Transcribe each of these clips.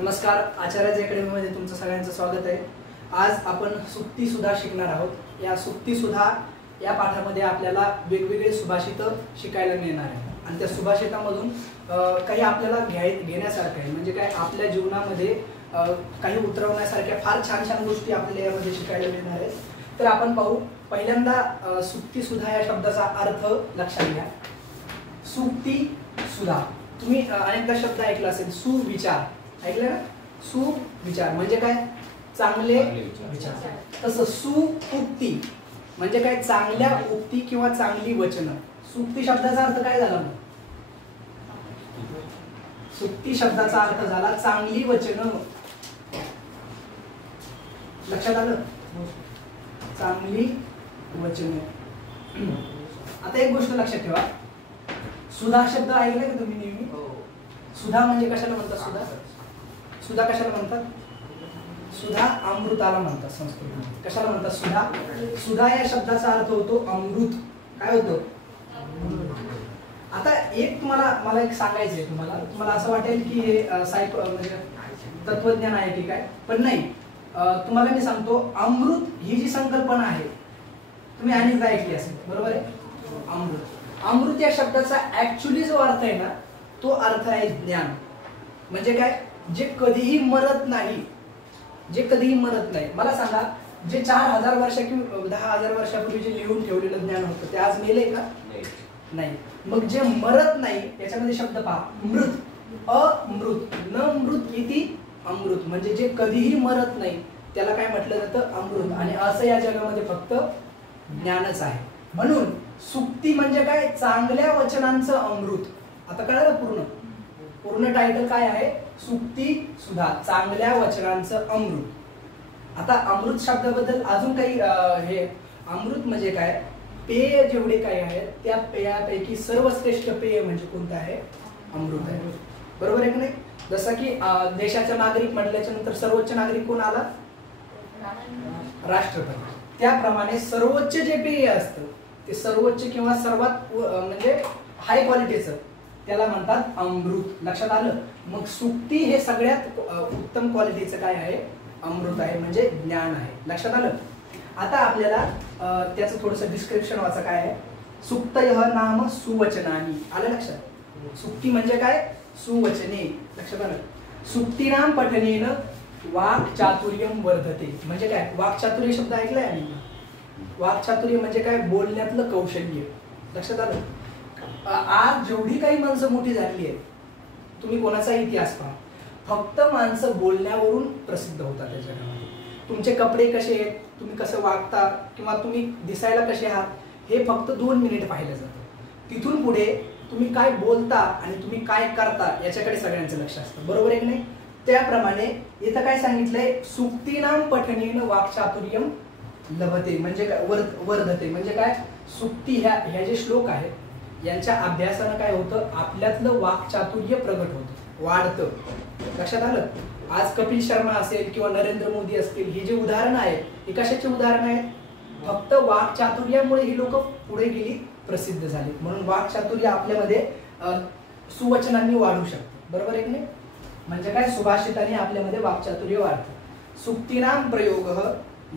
नमस्कार, आचार्याच्या अकॅडमीमध्ये तुमचं सगळ्यांचं स्वागत आहे। आज आपण सुक्ती सुधा शिकणार आहोत। या सुक्ती सुधा या पाठामध्ये आपल्याला वेगवेगळे सुभाषित शिकायला मिळणार आहे आणि त्या सुभाषितामधून काही आपल्याला घेण्यासारखं आहे, म्हणजे काय आपल्या जीवनामध्ये काही उतरवण्यासारख्या फार छान छान गोष्टी आपल्याला यामध्ये शिकायला मिळणार आहेत। तर आपण पाहू। पहिल्यांदा सुक्ती सुधा या शब्दाचा अर्थ लक्षात घ्या। सुक्ती सुधा तुम्ही अनेकदा शब्द ऐकला असेल, सुविचार ऐकलं ना? सुविचार म्हणजे काय? चांगले विचार। तसं सुउक्ती म्हणजे काय? चांगल्या उक्ती किंवा चांगली वचनं। सुक्ती शब्दाचा अर्थ काय झाला? सुक्ती शब्दाचा अर्थ झाला चांगली वचनं। लक्षात आलं? चांगली वचनं। आता एक गोष्ट लक्षात ठेवा, सुधा शब्द ऐकलाय का तुम्ही नेहमी? सुधा म्हणजे कशाला म्हणतात? सुधा कशाला म्हणतात? सुधा अमृताला म्हणतात संस्कृतमध्ये। कशाला म्हणतात? सुधा या शब्दाचा अर्थ होतो अमृत। काय होतो? आता एक मला एक सांगायचंय तुम्हाला असं वाटेल की हे म्हणजे तत्वज्ञान आहे की काय, पण नाही। तुम्हाला मी सांगतो, अमृत ही जी संकल्पना आहे तुम्ही अनेकदा ऐकली असेल, बरोबर आहे? अमृत या शब्दाचा ऍक्च्युअली जो अर्थ आहे ना, तो अर्थ आहे ज्ञान। म्हणजे काय? जे कधीही मरत नाही, जे कधीही मरत नाही। मला सांगा, जे 4000 वर्ष किंवा 10000 वर्षापूर्वी जे लिहून ठेवलेलं ज्ञान होतं ते आज मेले का? नाही। मग जे मरत नाही याच्यामध्ये शब्द पहा, मृत, अमृत, न मृत इति अमृत, म्हणजे जे कधीही मरत नाही त्याला काय म्हटलं जातं? अमृत। आणि असं या जगामध्ये फक्त ज्ञानच आहे। म्हणून सुक्ती म्हणजे काय? चांगल्या वचनांचं अमृत। आता कळलं? पूर्ण टायटल काय आहे? सुक्ती सुधा, चांगल्या वचनांचं अमृत। आता अमृत शब्दाबद्दल अजून काही हे अमृत म्हणजे काय? पेय जेवढे काही आहेत त्या पेयापैकी सर्वश्रेष्ठ पेय म्हणजे कोणतं आहे? अमृत आहे। बरोबर आहे की नाही? जसं की देशाचा नागरिक म्हटल्याच्या नंतर सर्वोच्च नागरिक कोण आला? राष्ट्रपती। त्याप्रमाणे सर्वोच्च जे पेय असतं ते सर्वोच्च किंवा सर्वात म्हणजे हाय क्वालिटीचं, त्याला म्हणतात अमृत। लक्षात आलं? मग सुक्ती हे सगळ्यात उत्तम क्वालिटीचं काय आहे? अमृत आहे, म्हणजे ज्ञान आहे। लक्षात आलं? आता आपल्याला त्याचं थोडंसं डिस्क्रिप्शन वाचा। काय आहे? सुक्तयः नाम सुवचनानि। आलं लक्षात? सुक्ती म्हणजे काय? सुवचने। लक्षात आलं? सुक्तीनाम पठनेन वाक्चातुर्यं वर्धते। म्हणजे काय? वाक्चातुर्य शब्द ऐकलाय आम्ही? वाक्चातुर्य म्हणजे काय? बोलण्यातलं कौशल्य। लक्षात आलं? आज जेवढी काही माणसं मोठी झाली आहेत, तुम्ही कोणाचा इतिहास पहा, फक्त माणसं बोलण्यावरून प्रसिद्ध होतात त्या जगामध्ये। तुमचे कपडे कसे आहेत, तुम्ही कसं वागता किंवा तुम्ही दिसायला कसे आहात, हे फक्त 2 मिनिट पाहिलं जातं। तिथून पुढे तुम्ही काय बोलता आणि तुम्ही काय करता याच्याकडे सगळ्यांचं लक्ष असतं। बरोबर आहे की नाही? त्याप्रमाणे इथं काय सांगितलंय? सुक्तीनाम पठनेन वाक्चातुर्यं लभते, म्हणजे काय? वर्धते म्हणजे काय? सुक्ती ह्या जे श्लोक आहेत यांच्या अभ्यासानं काय होतं? आपल्यातलं वाक्चातुर्य प्रगट होतं, वाढतं। लक्षात आलं? आज कपिल शर्मा असेल किंवा नरेंद्र मोदी असतील, ही जी उदाहरणं आहेत ही कशाची उदाहरणं आहेत? फक्त वाक्चातुर्यामुळे ही लोक पुढे गेली, प्रसिद्ध झाली। म्हणून वाक्चातुर्य आपल्यामध्ये सुवचनांनी वाढू शकतं। बरोबर आहे की नाही? म्हणजे काय? सुभाषितांनी आपल्यामध्ये वाक्चातुर्य वाढतं। सुक्तीनाम प्रयोगः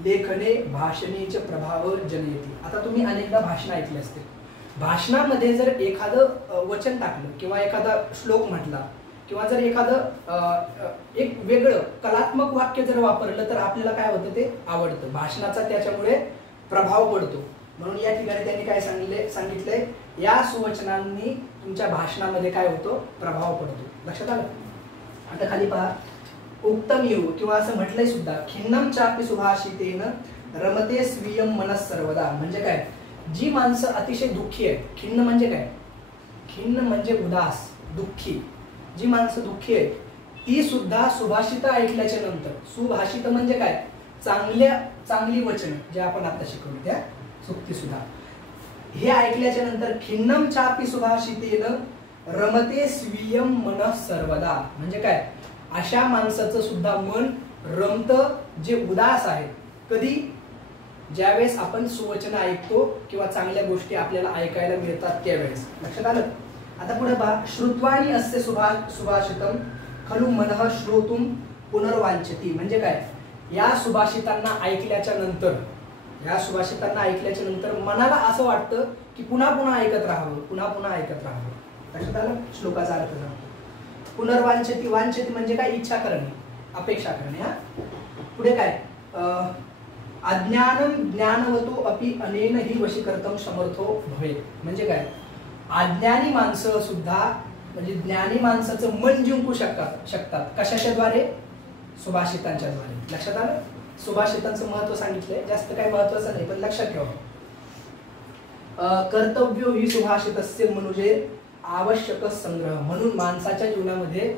लेखने भाषणेच प्रभाव जनयति। आता तुम्ही अनेकदा भाषण ऐकले असतील। भाषणामध्ये जर एखादं वचन टाकलं किंवा एखादा श्लोक म्हटला किंवा जर एखादं एक वेगळं कलात्मक वाक्य जर वापरलं तर आपल्याला काय होतं? ते आवडतं। भाषणाचा त्याच्यामुळे प्रभाव पडतो। म्हणून या ठिकाणी त्यांनी काय सांगितलंय? या सुवचनांनी तुमच्या भाषणामध्ये काय होतो? प्रभाव पडतो। लक्षात आलं? आता खाली पहा, उक्तमेव किंवा असं म्हटलंय सुद्धा, खिन्नम चापि सुभाषितेन रमते स्वीयं मनः सर्वदा। म्हणजे काय? जी माणसं अतिशय दुःखी आहेत, खिन्न म्हणजे काय? खिन्न म्हणजे उदास, दुःखी। जी माणसं दुःखी आहेत ती सुद्धा सुभाषित ऐकल्याच्या नंतर, सुभाषित म्हणजे काय? चांगली वचन जे आपण आता शिकवली त्या सुक्ती सुद्धा, हे ऐकल्याच्या नंतर खिन्नम चापि सुभाषितेन रमते स्वीयं मनः सर्वदा म्हणजे काय? अशा माणसाचं सुद्धा मन रमतं जे उदास आहे। कधी? ज्यावेळेस आपण सुवचन ऐकतो किंवा चांगल्या गोष्टी आपल्याला ऐकायला मिळतात त्यावेळेस। लक्षात आलं? आता पुढे पहा, श्रुत्वानि अस्य सुभाषितम खलु मनः श्रोतुम पुनर्वांछति म्हणजे काय, या सुभाषितांना ऐकल्याच्या नंतर मनाला असं वाटतं की पुन्हा पुन्हा ऐकत राहावं, पुन्हा पुन्हा ऐकत राहावं. लक्षात आलं? श्लोकाचा अर्थ सांगतो. पुनर्वांछति, वांछति म्हणजे काय, इच्छा करणे, अपेक्षा करणे. हा पुढे काय, अज्ञानम ज्ञानवतो अपि अनेन हि वशीकर्तुं समर्थो भवेत् म्हणजे काय, अज्ञानी माणसं सुद्धा म्हणजे ज्ञानी माणसाचं मन जिंकू शकतात कशाच्याद्वारे, सुभाषितांच्या द्वारे. लक्षात आलं? सुभाषितांचं महत्व सांगितलंय, जास्त काही महत्वाचं नाही पण लक्षात ठेवा. कर्तव्यो ही सुभाषितस्य मनुजे आवश्यक संग्रह, म्हणून माणसाच्या जीवनामध्ये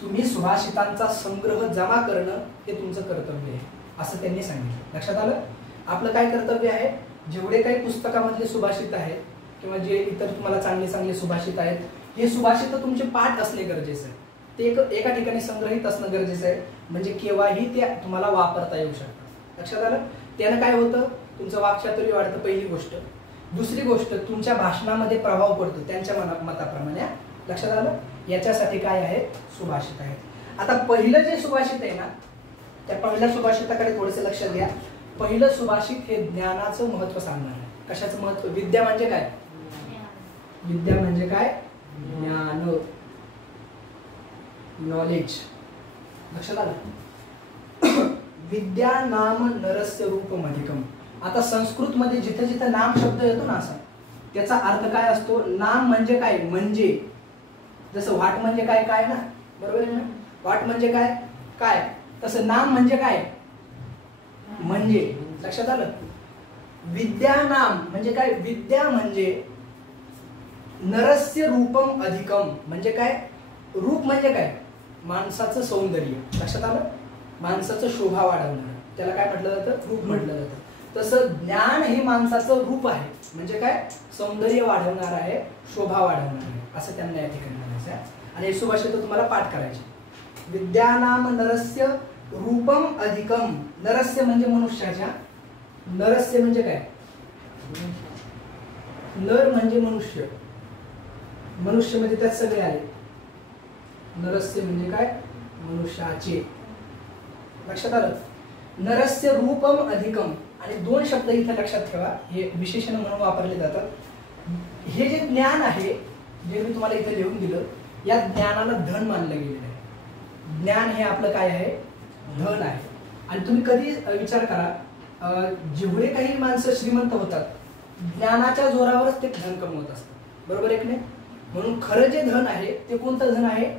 तुम्ही सुभाषितांचा संग्रह जमा करणं हे तुमचं कर्तव्य आहे असं त्यांनी सांगितलं. लक्षात आलं? आपलं काय कर्तव्य आहे, जेवढे काही पुस्तकामधले सुभाषित आहेत किंवा जे इतर तुम्हाला चांगले चांगले सुभाषित आहेत, हे सुभाषित तुमचे पाठ असणे गरजेचं आहे. ते एका ठिकाणी संग्रहित असणं गरजेचं आहे, म्हणजे केव्हाही ते तुम्हाला वापरता येऊ शकतात. लक्षात आलं? त्यानं काय होतं, तुमचं वाक्चातुर्य वाढतं, पहिली गोष्ट. दुसरी गोष्ट, तुमच्या भाषणामध्ये प्रभाव पडतो त्यांच्या मताप्रमाणे. लक्षात आलं? याच्यासाठी काय आहे, सुभाषित आहेत. आता पहिलं जे सुभाषित आहे ना, त्या पहिल्या सुभाषिताकडे थोडंसं लक्ष द्या. पहिलं सुभाषित हे ज्ञानाचं महत्व सांगणार आहे. कशाचं महत्व? विद्या म्हणजे काय, विद्या म्हणजे काय, ज्ञान, नॉलेज. लक्षात आलं? विद्या नाम नरस्य रूपम अधिकम. आता संस्कृत मध्ये जिथे जिथे नाम शब्द येतो ना, असा त्याचा अर्थ काय असतो, नाम म्हणजे काय, म्हणजे जसं वाट म्हणजे काय, काय ना, बरोबर आहे ना, वाट म्हणजे काय, काय, तसं नाम म्हणजे काय, म्हणजे. लक्षात आलं? विद्या नाम म्हणजे काय, विद्या म्हणजे नरस्य रूपम अधिकम म्हणजे काय, रूप म्हणजे काय, माणसाचं सौंदर्य. लक्षात आलं? माणसाचं शोभा वाढवणार, त्याला काय म्हटलं जातं, रूप म्हटलं जातं. तसं ज्ञान हे माणसाचं रूप आहे, म्हणजे काय, सौंदर्य वाढवणार आहे, शोभा वाढवणार आहे, असं त्यांना या ठिकाणी म्हणायचं आहे. आणि हे सुभाषित तुम्हाला पाठ करायचे. विद्यानाम नरस्य रूपम अधिकम. नरस्य म्हणजे मनुष्याच्या, नरस्य म्हणजे काय, नर म्हणजे मनुष्य, मनुष्य म्हणजे त्यात सगळे आले. नरस्य म्हणजे काय, मनुष्याचे. लक्षात आलं? नरस्य रूपम अधिकम. आणि दोन शब्द इथे लक्षात ठेवा, हे विशेषण म्हणून वापरले जातात. हे जे ज्ञान आहे, जे मी तुम्हाला इथे लिहून दिलं, या ज्ञानाला धन मानलं गेलेलं आहे. ज्ञान हे आपलं काय आहे, धन आहे. आणि तुम्ही कधी विचार करा, जेवढे काही माणसं श्रीमंत होतात, ज्ञानाच्या जोरावरच ते धन कमवत असतात, बरोबर आहे की नाही? म्हणून खरं जे धन आहे ते कोणतं धन आहे,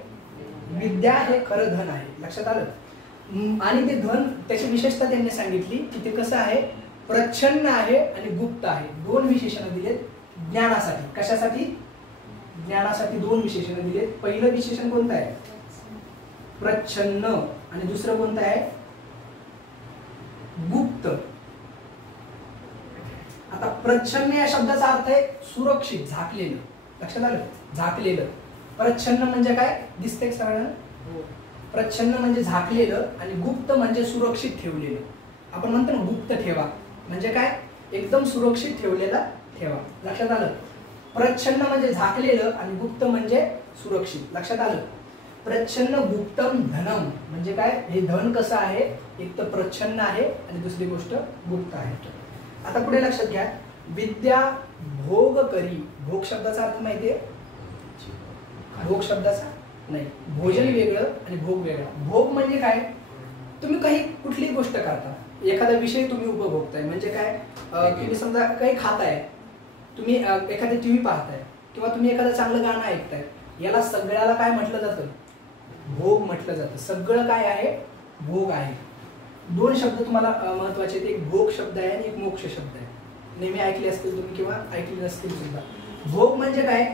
विद्या हे खरं धन आहे. लक्षात आलं? आणि ते धन, त्याची विशेषता त्यांनी सांगितली की ते कसं आहे, प्रच्छन्न आहे आणि गुप्त आहे. दोन विशेषणं दिलेत ज्ञानासाठी. कशासाठी? ज्ञानासाठी दोन विशेषणं दिलेत. पहिलं विशेषण कोणतं आहे, प्रच्छन्न, आणि दुसरं कोणतं आहे, गुप्त. आता प्रच्छन्न या शब्दाचा अर्थ आहे सुरक्षित, झाकलेलं. लक्षात आलं? झाकलेलं. प्रच्छन्न म्हणजे काय, दिसतंय सगळ्यांना? प्रच्छन्न म्हणजे झाकलेलं, आणि गुप्त म्हणजे सुरक्षित ठेवलेलं. आपण म्हणतो ना गुप्त ठेवा, म्हणजे काय, एकदम सुरक्षित ठेवलेला ठेवा. लक्षात आलं? प्रच्छन्न म्हणजे झाकलेलं आणि गुप्त म्हणजे सुरक्षित. लक्षात आलं? प्रच्छन्न गुप्तम धनम म्हणजे काय, हे धन कसं आहे, एक तर प्रच्छन्न आहे आणि दुसरी गोष्ट गुप्त आहे. आता पुढे लक्षात घ्या, विद्या भोग करी. भोग शब्दाचा अर्थ माहितीये? भोग शब्दाचा नाही, भोजन वेगळं आणि भोग वेगळा. भोग म्हणजे काय, तुम्ही काही कुठलीही गोष्ट करता, एखादा विषय तुम्ही उपभोगताय, म्हणजे काय, तुम्ही समजा काही खाताय, तुम्ही एखादी टीव्ही पाहताय, किंवा तुम्ही एखादं चांगलं गाणं ऐकताय, याला सगळ्याला काय म्हटलं जातं, भोग म्हटलं जातं. सगळं काय आहे, भोग आहे. दोन शब्द तुम्हाला महत्वाचे आहेत, एक भोग शब्द आहे आणि एक मोक्ष शब्द आहे. नेहमी ऐकले असतील तुम्ही किंवा ऐकले नसतील सुद्धा. भोग म्हणजे काय,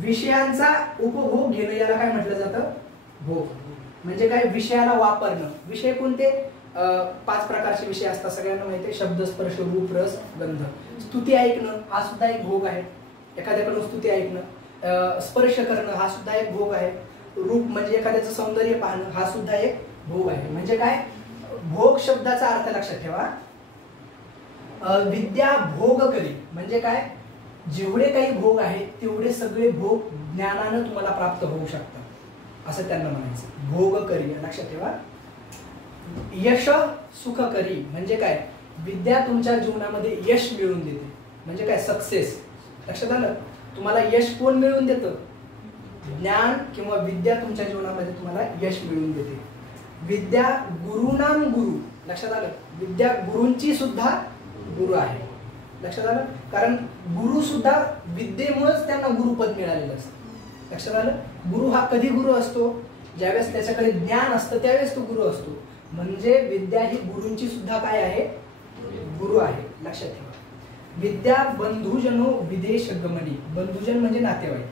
विषयांचा उपभोग घेणं, याला काय म्हटलं जातं, भोग. म्हणजे काय, विषयाला वापरणं. विषय कोणते, 5 प्रकारचे विषय असतात, सगळ्यांना माहिती आहे, शब्द, स्पर्श, रूप, रस, गंध. स्तुती ऐकणं हा सुद्धा एक भोग आहे, एखाद्याकडून स्तुती ऐकणं. स्पर्श करणं हा सुद्धा एक भोग आहे. रूप म्हणजे एखाद्याचं सौंदर्य पाहणं हा सुद्धा एक भोग आहे. म्हणजे काय, भोग शब्दाचा अर्थ लक्षात ठेवा. विद्या भोग करी म्हणजे काय, जेवढे काही भोग आहेत तेवढे सगळे भोग ज्ञानानं तुम्हाला प्राप्त होऊ शकतात. असं त्यांना म्हणायचं. भोग करी, लक्षात ठेवा. यश सुख करी म्हणजे काय, विद्या तुमच्या जीवनामध्ये यश मिळवून देते, म्हणजे काय सक्सेस. लक्षात आलं. तुम्हाला यश कोण मिळवून देतं, ज्ञान किंवा विद्या तुमच्या जीवनामध्ये तुम्हाला यश मिळवून देते. विद्या गुरुनाम गुरु, लक्षात आलं. विद्या गुरूंची सुद्धा गुरु आहे, लक्षात आलं. कारण गुरु सुद्धा विद्येमुळेच त्यांना गुरुपद मिळालेलं असतं. लक्षात आलं. गुरु हा कधी गुरु असतो, ज्यावेळेस त्याच्याकडे ज्ञान असतं त्यावेळेस तो गुरु असतो. म्हणजे विद्या ही गुरूंची सुद्धा काय आहे, गुरु आहे, लक्षात ठेवा. विद्या बंधुजनो विदेश गमनी, बंधुजन म्हणजे नातेवाईक,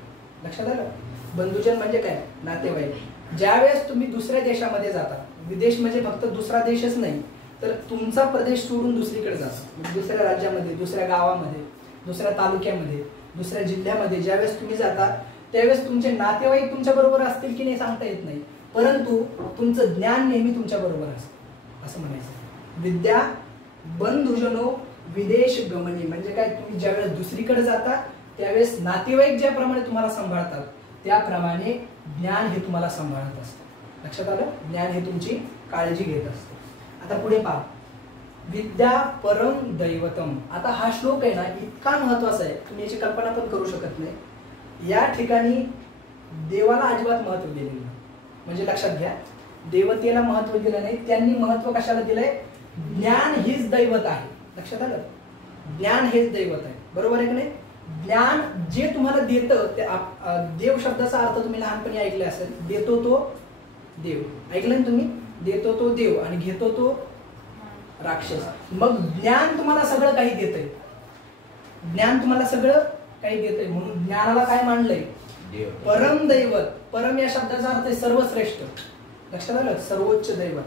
लक्षात आलं. बंधुजन म्हणजे काय, नातेवाईक. ज्यावेळेस तुम्ही दुसऱ्या देशामध्ये जाता, विदेश म्हणजे फक्त दुसरा देशच नाही, तर तुमचा प्रदेश सोडून दुसरीकडे जाता, दुसऱ्या राज्यामध्ये, दुसऱ्या गावामध्ये, दुसऱ्या तालुक्यामध्ये, दुसऱ्या जिल्ह्यामध्ये ज्यावेळेस तुम्ही जाता त्यावेळेस तुमचे नातेवाईक तुमच्या बरोबर असतील की नाही सांगता येत नाही, परंतु तुमचं ज्ञान नेहमी तुमच्या बरोबर असतं, असं म्हणायचं. विद्या बंधुजनो विदेश गमनी म्हणजे काय, तुम्ही ज्यावेळेस दुसरीकडे जाता त्यावेळेस नातेवाईक ज्याप्रमाणे तुम्हाला सांभाळतात त्याप्रमाणे ज्ञान हे तुम्हाला सांभाळत असतं. लक्षात आलं. ज्ञान हे तुमची काळजी घेत असतं. आता पुढे पहा, विद्या परम दैवतम. आता हा श्लोक आहे ना इतका महत्वाचा आहे, तुम्ही याची कल्पना पण करू शकत नाही. या ठिकाणी देवाला अजिबात महत्व दिलेलं नाही, म्हणजे लक्षात घ्या, देवतेला महत्व दिलं नाही. त्यांनी महत्व कशाला दिलंय, ज्ञान हीच दैवत आहे. लक्षात आलं. ज्ञान हेच दैवत आहे, बरोबर आहे की नाही. ज्ञान जे तुम्हाला देतं ते देव शब्दाचा अर्थ तुम्ही लहानपणी ऐकले असेल, देतो तो देव, ऐकलं ना तुम्ही, देतो तो देव आणि घेतो तो राक्षस. मग ज्ञान तुम्हाला सगळं काही देतंय, ज्ञान तुम्हाला सगळं काही देतंय, म्हणून ज्ञानाला काय मानलंय, परम दैवत. परम या शब्दाचा अर्थ आहे सर्वश्रेष्ठ, लक्षात आलं, सर्वोच्च दैवत.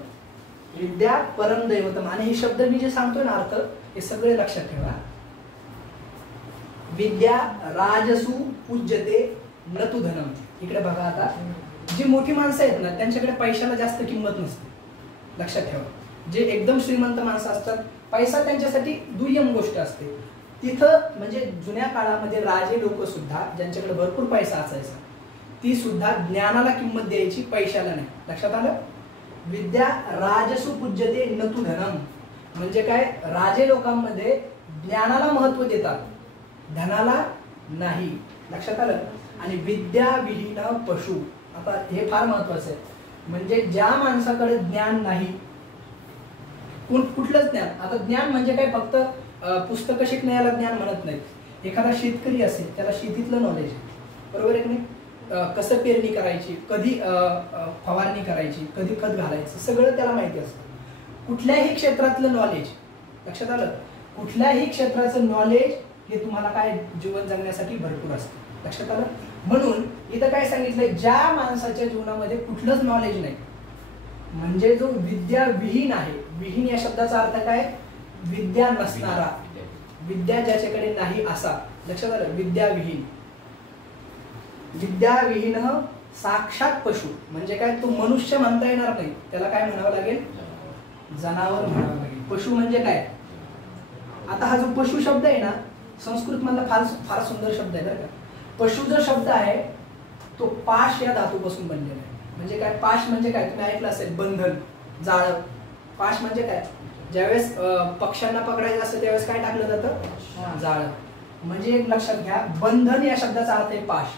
विद्या परम दैवतम. आणि हे शब्द मी जे सांगतोय ना अर्थ, हे सगळे लक्षात ठेवा. विद्या राजसु पूज्यते न तु धनम. इकडे बघा, आता जी मोठी माणसं आहेत ना त्यांच्याकडे पैशाला जास्त किंमत नसते, लक्षात ठेवा. जे एकदम श्रीमंत माणसं असतात पैसा त्यांच्यासाठी दुय्यम गोष्ट असते. तिथं म्हणजे जुन्या काळामध्ये राजे लोक सुद्धा ज्यांच्याकडे भरपूर पैसा असायचा ती सुद्धा ज्ञानाला किंमत द्यायची, पैशाला नाही. लक्षात आलं. विद्या राजसु पूज्यते न तु धनम म्हणजे काय, राजे लोकांमध्ये ज्ञानाला महत्व देतात, धनाला नाही. लक्षात आलं. आणि विद्या विहीन पशु. आता हे फार महत्वाचं आहे, म्हणजे ज्या माणसाकडे ज्ञान नाही, कुठलंच ज्ञान, आता ज्ञान म्हणजे काय, फक्त पुस्तकं शिकण्याला ज्ञान म्हणत नाहीत. एखादा शेतकरी असेल त्याला शेतीतलं नॉलेज आहे, बरोबर आहे की नाही. कसं पेरणी करायची, कधी फवारणी करायची, कधी खत घालायचं, सगळं त्याला माहिती असतं. कुठल्याही क्षेत्रातलं नॉलेज, लक्षात आलं, कुठल्याही क्षेत्राचं नॉलेज हे तुम्हाला काय जीवन जगण्यासाठी भरपूर असतं, लक्षात आलं. म्हणून इथं काय सांगितलंय, ज्या माणसाच्या जीवनामध्ये कुठलंच नॉलेज नाही, म्हणजे जो विद्या विहीन आहे. विहीन या शब्दाचा अर्थ काय, विद्या नसणारा, विद्या ज्याच्याकडे नाही असा, लक्षात आलं. विद्या विहीन. विद्या विहीन साक्षात पशु म्हणजे काय, तो मनुष्य म्हणता येणार नाही, त्याला काय म्हणावं लागेल, जनावर म्हणावं लागेल. पशु म्हणजे काय, आता हा जो पशु शब्द आहे ना संस्कृत मधला फार सुंदर शब्द आहे बरं का. पशु जो शब्द आहे तो पाश या धातूपासून बनलेला आहे. म्हणजे काय, पाश म्हणजे काय, तुम्ही ऐकलं असेल, बंधन, जाळ. पाश म्हणजे काय, ज्यावेळेस पक्ष्यांना पकडायचं असतं त्यावेळेस काय टाकलं जातं, जाळ. म्हणजे एक लक्षात घ्या, बंधन या शब्दाचा अर्थ आहे पाश.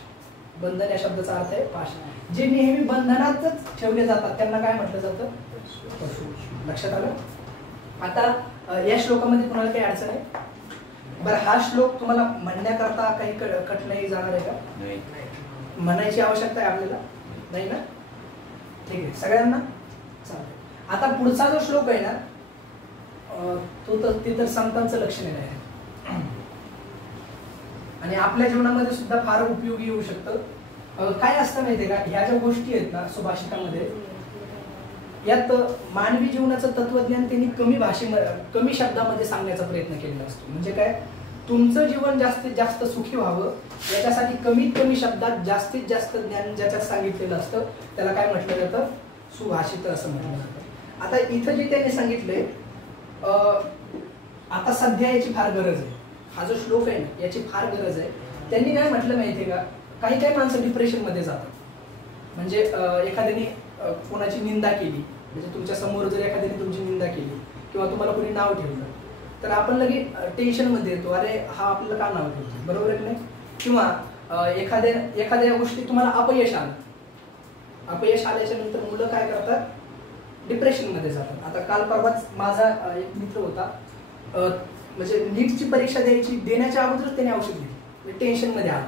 बंधन या शब्दाचा अर्थ आहे पाश. जे नेहमी बंधनातच ठेवले जातात त्यांना काय म्हटलं जातं, पशु. लक्षात आलं. आता या श्लोकामध्ये तुम्हाला काही अडचण आहे, बरं. हा श्लोक तुम्हाला म्हणण्याकरता काही कठीणाई जाणार आहे का, म्हणायची आवश्यकता आहे आपल्याला, नाही ना. ठीक आहे, सगळ्यांना चालतंय. आता पुढचा जो श्लोक आहे ना तो तर संतांचं लक्षण आहे आणि आपल्या जीवनामध्ये सुद्धा फार उपयोगी येऊ शकतं. काय असतं माहितीये का, ह्या ज्या गोष्टी आहेत ना सुभाषितामध्ये, यात मानवी जीवनाचं तत्वज्ञान त्यांनी कमी शब्दामध्ये सांगण्याचा प्रयत्न केलेला असतो. म्हणजे काय, तुमचं जीवन जास्तीत जास्त सुखी व्हावं याच्यासाठी कमीत कमी शब्दात जास्तीत जास्त ज्ञान ज्याच्यात सांगितलेलं असतं त्याला काय म्हटलं जातं, सुभाषित असं म्हटलं जातं. आता इथं जे त्यांनी सांगितलंय, आता सध्या याची फार गरज आहे. हा जो श्लोक आहे ना याची फार गरज आहे. त्यांनी काय म्हटलं माहितीये का, काही माणसं डिप्रेशन मध्ये जातात, म्हणजे एखाद्याने कोणाची निंदा केली, म्हणजे तुमच्या समोर जर एखाद्याने तुमची निंदा केली किंवा तुम्हाला कोणी नाव ठेवलं, तर आपण लगेच टेन्शनमध्ये येतो, अरे हा आपल्याला का नाव ठेवतो, बरोबर आहे की नाही? किंवा एखाद्या गोष्टी तुम्हाला अपयश आलं, अपयश आल्याच्या नंतर मुलं काय करतात, डिप्रेशनमध्ये जातात. आता काल परवाच माझा एक मित्र होता, म्हणजे नीटची परीक्षा देण्याच्या अगोदरच त्याने औषध घेतली, टेन्शनमध्ये आला.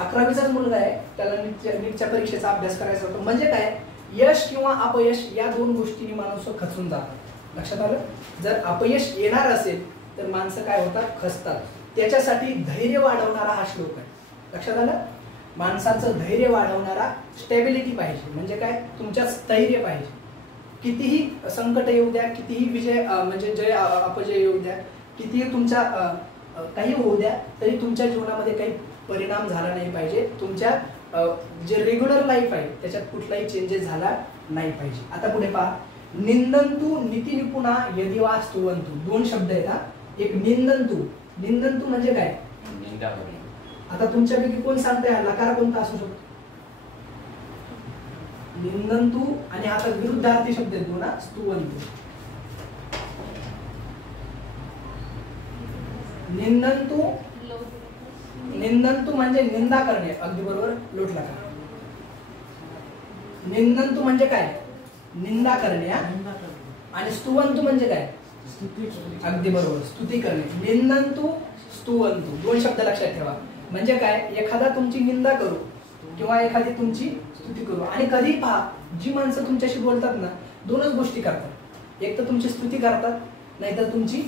11वीचाच मुलगा आहे, त्याला नीटच्या परीक्षेचा अभ्यास करायचा होता. म्हणजे काय, यश किंवा अपयश या दोन गोष्टींनी माणूस खचून जातात. लक्षात आलं? जर अपयश येणार असेल तर माणसं काय होतात, खचतात. त्याच्यासाठी धैर्य वाढवणारा हा श्लोक आहे. लक्षात आलं? माणसाचं धैर्य वाढवणारा स्टॅबिलिटी पाहिजे. म्हणजे काय, तुमच्यात स्थैर्य पाहिजे. कितीही संकट येऊ द्या, कितीही विजय म्हणजे जय अपजय येऊ द्या, कितीही तुमच्या काही होऊ द्या, तरी तुमच्या जीवनामध्ये काही परिणाम झाला नाही पाहिजे. तुमच्या जे रेग्युलर लाईफ आहे त्याच्यात कुठलाही चेंजेस झाला नाही पाहिजे. आता पुढे पहा, निंदंतु नीती निपुणा यदि वा स्तुवंतु. दोन शब्द आहेत हा. एक निंदंतु. निंदंतु म्हणजे काय, निंदा करणे. आता तुमच्यापैकी कोण सांगताय लकार कोणता असू शकतो? निंदंतु आणि आता विरुद्धार्थी शब्द येतो ना, स्तुवंतु. निंदंतु, निंदंतु म्हणजे निंदा करणे, अगदी बरोबर, लोटला का. निंदंतु म्हणजे काय, निंदा करणे. आणि स्तुवंतु म्हणजे काय, अगदी बरोबर, स्तुती करणे. निंदंतु स्तुवंतु दोन शब्द लक्षात ठेवा. म्हणजे काय, एखादा तुमची निंदा करू किंवा एखादी तुमची स्तुती करू. आणि कधी पहा, जी माणसं तुमच्याशी बोलतात ना, दोनच गोष्टी करतात. एक तर तुमची स्तुती करतात, नाहीतर तुमची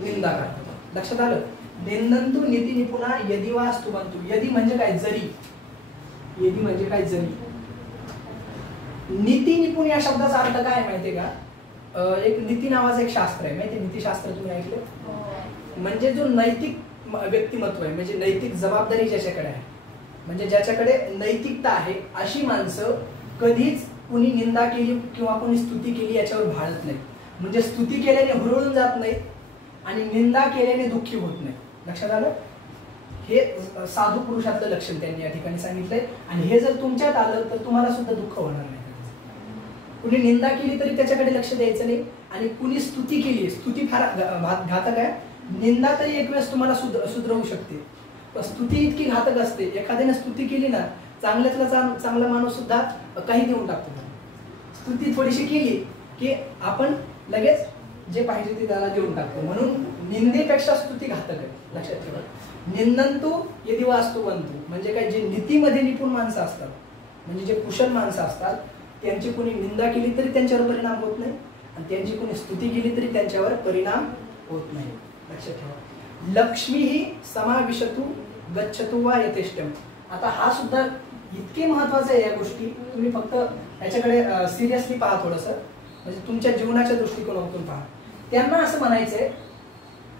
निंदा करतात. लक्षात आलं? निंदंतु नीती निपुणा यदि वा स्तुवंतु. यदि म्हणजे काय, जरी. यदि म्हणजे काय, जरी. नीती निपुण या शब्दाचा अर्थ काय माहितीये का, एक नीती नावाचं एक शास्त्र आहे, माहिती? नीतिशास्त्र तुम्ही ऐकलं? म्हणजे जो नैतिक व्यक्तिमत्व आहे, म्हणजे नैतिक जबाबदारी ज्याच्याकडे आहे, म्हणजे ज्याच्याकडे नैतिकता आहे, अशी माणसं कधीच कुणी निंदा केली किंवा कुणी स्तुती केली याच्यावर भाळत नाही. म्हणजे स्तुती केल्याने हुरळून जात नाही आणि निंदा केल्याने दुःखी होत नाही. लक्षात आलं? हे साधू पुरुषातलं लक्षण त्यांनी या ठिकाणी सांगितलंय. आणि हे जर तुमच्यात आलं तर तुम्हाला सुद्धा दुःख होणार नाही. कुणी निंदा केली तरी त्याच्याकडे लक्ष द्यायचं नाही, आणि कुणी स्तुती केली, स्तुती फार घातक आहे. निंदा तरी एक वेळेस तुम्हाला सुधरवू शकते, पण स्तुती इतकी घातक असते. एखाद्याने स्तुती केली ना, चांगल्यातला चांगला माणूस सुद्धा काही देऊन टाकतो. स्तुती थोडीशी केली की आपण लगेच जे पाहिजे ते त्याला देऊन टाकतो. म्हणून निंदेपेक्षा स्तुती घातक आहे. लक्षात ठेवा. निंदंतु यदि वा स्तुवंतु म्हणजे काय, जे नीतीमध्ये निपुण माणसं असतात, म्हणजे जे कुशल माणसं असतात, त्यांची कोणी निंदा केली तरी त्यांच्यावर परिणाम होत नाही, आणि त्यांची कोणी स्तुती केली तरी त्यांच्यावर परिणाम होत नाही. लक्षात ठेवा. लक्ष्मी ही समाविशतु गच्छतु वा यथेष्टम. आता हा सुद्धा इतके महत्वाचे आहे. या गोष्टी तुम्ही फक्त याच्याकडे सिरियसली पहा, थोडंसं म्हणजे तुमच्या जीवनाच्या दृष्टिकोनातून पहा. त्यांना असं म्हणायचंय,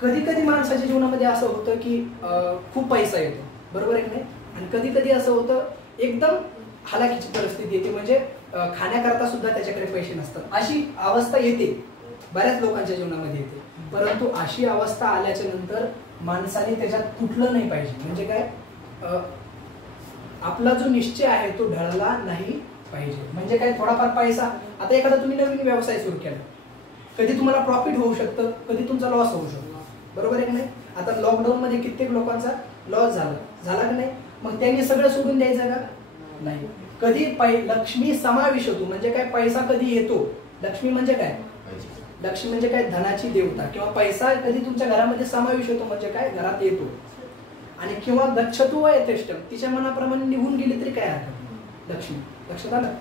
कधी कधी माणसाच्या जीवनामध्ये असं होतं की खूप पैसा येतो, बरोबर आहे की नाही, आणि कधी कधी असं होतं एकदम हालाकीची परिस्थिती येते, म्हणजे खाण्याकरता सुद्धा त्याच्याकडे पैसे नसतात. अशी अवस्था येते, बऱ्याच लोकांच्या जीवनामध्ये येते. परंतु अशी अवस्था आल्याच्या नंतर माणसाने त्याच्यात कुठलं नाही पाहिजे. म्हणजे काय, आपला जो निश्चय आहे तो ढळला नाही पाहिजे. म्हणजे काय, थोडाफार पैसा, आता एखादा तुम्ही नवीन व्यवसाय सुरू केला, कधी तुम्हाला प्रॉफिट होऊ शकतं, कधी तुमचा लॉस होऊ शकतो, बरोबर आहे की नाही. आता लॉकडाऊन मध्ये कित्येक लोकांचा लॉस झाला की नाही, मग त्यांनी सगळं सोडून द्यायचं का, नाही. कधी लक्ष्मी समाविशतु म्हणजे काय, पैसा कधी येतो. लक्ष्मी म्हणजे काय, लक्ष्मी म्हणजे काय, धनाची देवता, किंवा पैसा कधी तुमच्या घरामध्ये समावेश होतो म्हणजे काय, घरात येतो. आणि किंवा गच्छतु वा यथेष्टम, तिच्या मनाप्रमाणे निघून गेली तरी काय हरकत नाही. लक्ष्मी. लक्षात आलं?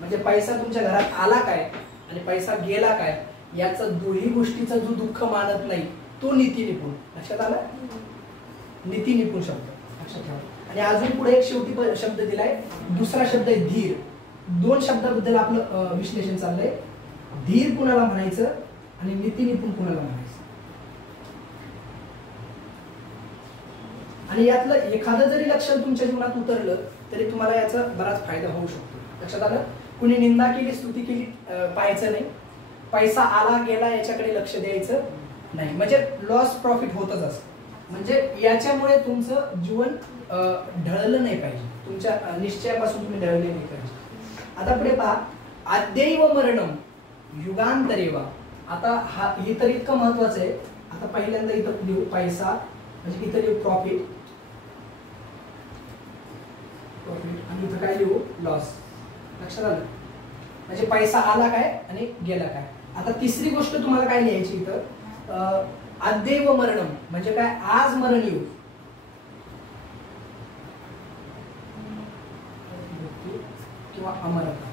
म्हणजे पैसा तुमच्या घरात आला काय आणि पैसा गेला काय, याचा दोन्ही गोष्टीचा जो दुःख मानत नाही तो नीती निपुण. लक्षात आलं? नीती निपुण शब्द लक्षात ठेवा. आणि अजून पुढे एक शेवटी शब्द दिलाय, दुसरा शब्द आहे धीर. दोन शब्दाबद्दल आपलं विश्लेषण चाललंय. धीर कुणाला म्हणायचं आणि नीती निपुण कुणाला म्हणायचं. आणि यातलं एखादं जरी लक्षण तुमच्या जीवनात उतरलं तरी तुम्हाला याचा बराच फायदा होऊ शकतो. लक्षात आलं? कुणी निंदा केली, स्तुती केली पाहायचं नाही. पैसा आला गेला याच्याकडे लक्ष द्यायचं नाही. म्हणजे लॉस प्रॉफिट होतच असतं. म्हणजे याच्यामुळे तुमचं जीवन ढळलं नाही पाहिजे, तुमच्या निश्चयापासून तुम्ही ढळले नाही पाहिजे. आता पुढे पहा, अद्यैव मरणम युगांतरेवा. आता हे तर इतकं महत्वाचं आहे. आता पहिल्यांदा इथं लिहू पैसा, म्हणजे इथं लिहू प्रॉफिट, आणि इथं काय लिहू लॉस. लक्षात आलं? म्हणजे पैसा आला काय आणि गेला काय. आता तिसरी गोष्ट तुम्हाला काय लिहायची इथं, अद्यैव मरणम म्हणजे काय, आज मरण येऊ. किंवा अमरता.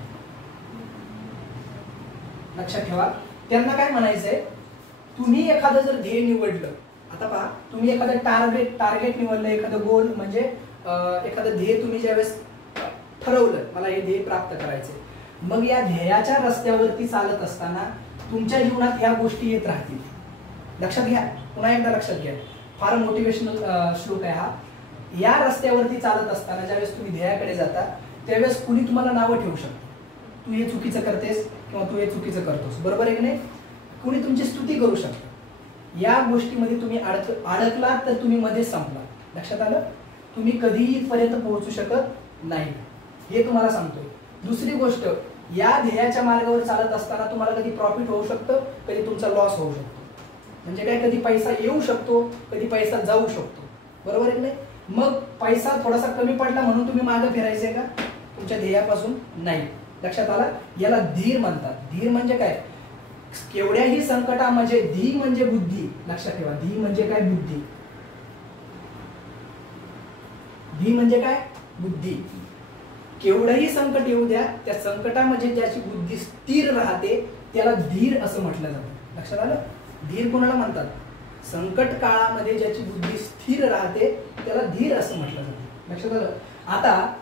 लक्षात ठेवा, त्यांना काय म्हणायचंय, तुम्ही एखादं जर ध्येय निवडलं, आता पहा तुम्ही एखादं टार्गेट निवडलं, एखादं गोल म्हणजे एखादं ध्येय तुम्ही ज्यावेळेस ठरवलं मला हे ध्येय प्राप्त करायचंय, मग या ध्येयाच्या रस्त्यावरती चालत असताना तुमच्या जीवनात ह्या गोष्टी येत राहतील. लक्षात घ्या, पुन्हा एकदा लक्षात घ्या, फार मोटिवेशनल श्लोक आहे हा. या रस्त्यावरती चालत असताना ज्यावेळेस तुम्ही ध्येयाकडे जाता त्यावेळेस कुणी तुम्हाला नावं ठेवू शकतं, तू हे चुकीचं करतेस किंवा तू हे चुकीचं करतोस, बरोबर आहे की नाही. कुणी तुमची स्तुती करू शकतं. या गोष्टीमध्ये तुम्ही अडकलात तर तुम्ही मध्येच संपला. लक्षात आलं? तुम्ही कधीही इथपर्यंत पोहोचू शकत नाही, हे तुम्हाला सांगतोय. दुसरी गोष्ट, या ध्येयाच्या मार्गावर चालत असताना तुम्हाला कधी प्रॉफिट होऊ शकतं, कधी तुमचा लॉस होऊ शकतो. म्हणजे काय, कधी पैसा येऊ शकतो, कधी पैसा जाऊ शकतो, बरोबर आहे की नाही. मग पैसा थोडासा कमी पडला म्हणून तुम्ही मागे फिरायचंय का तुमच्या ध्येयापासून? नाही. लक्षात आला? याला धीर म्हणतात. धीर म्हणजे काय, केवढ्याही संकटामध्ये, धी म्हणजे बुद्धी. लक्षात ठेवा, धी म्हणजे काय, बुद्धी. धी म्हणजे काय, बुद्धी. केवढंही संकट येऊ द्या, त्या संकटामध्ये ज्याची बुद्धी स्थिर राहते त्याला धीर असं म्हटलं जातं. लक्षात आलं? धीर कोणाला म्हणतात? संकट काळामध्ये ज्याची बुद्धी स्थिर राहते त्याला धीर असं म्हटलं जातं. लक्षात आलं? आता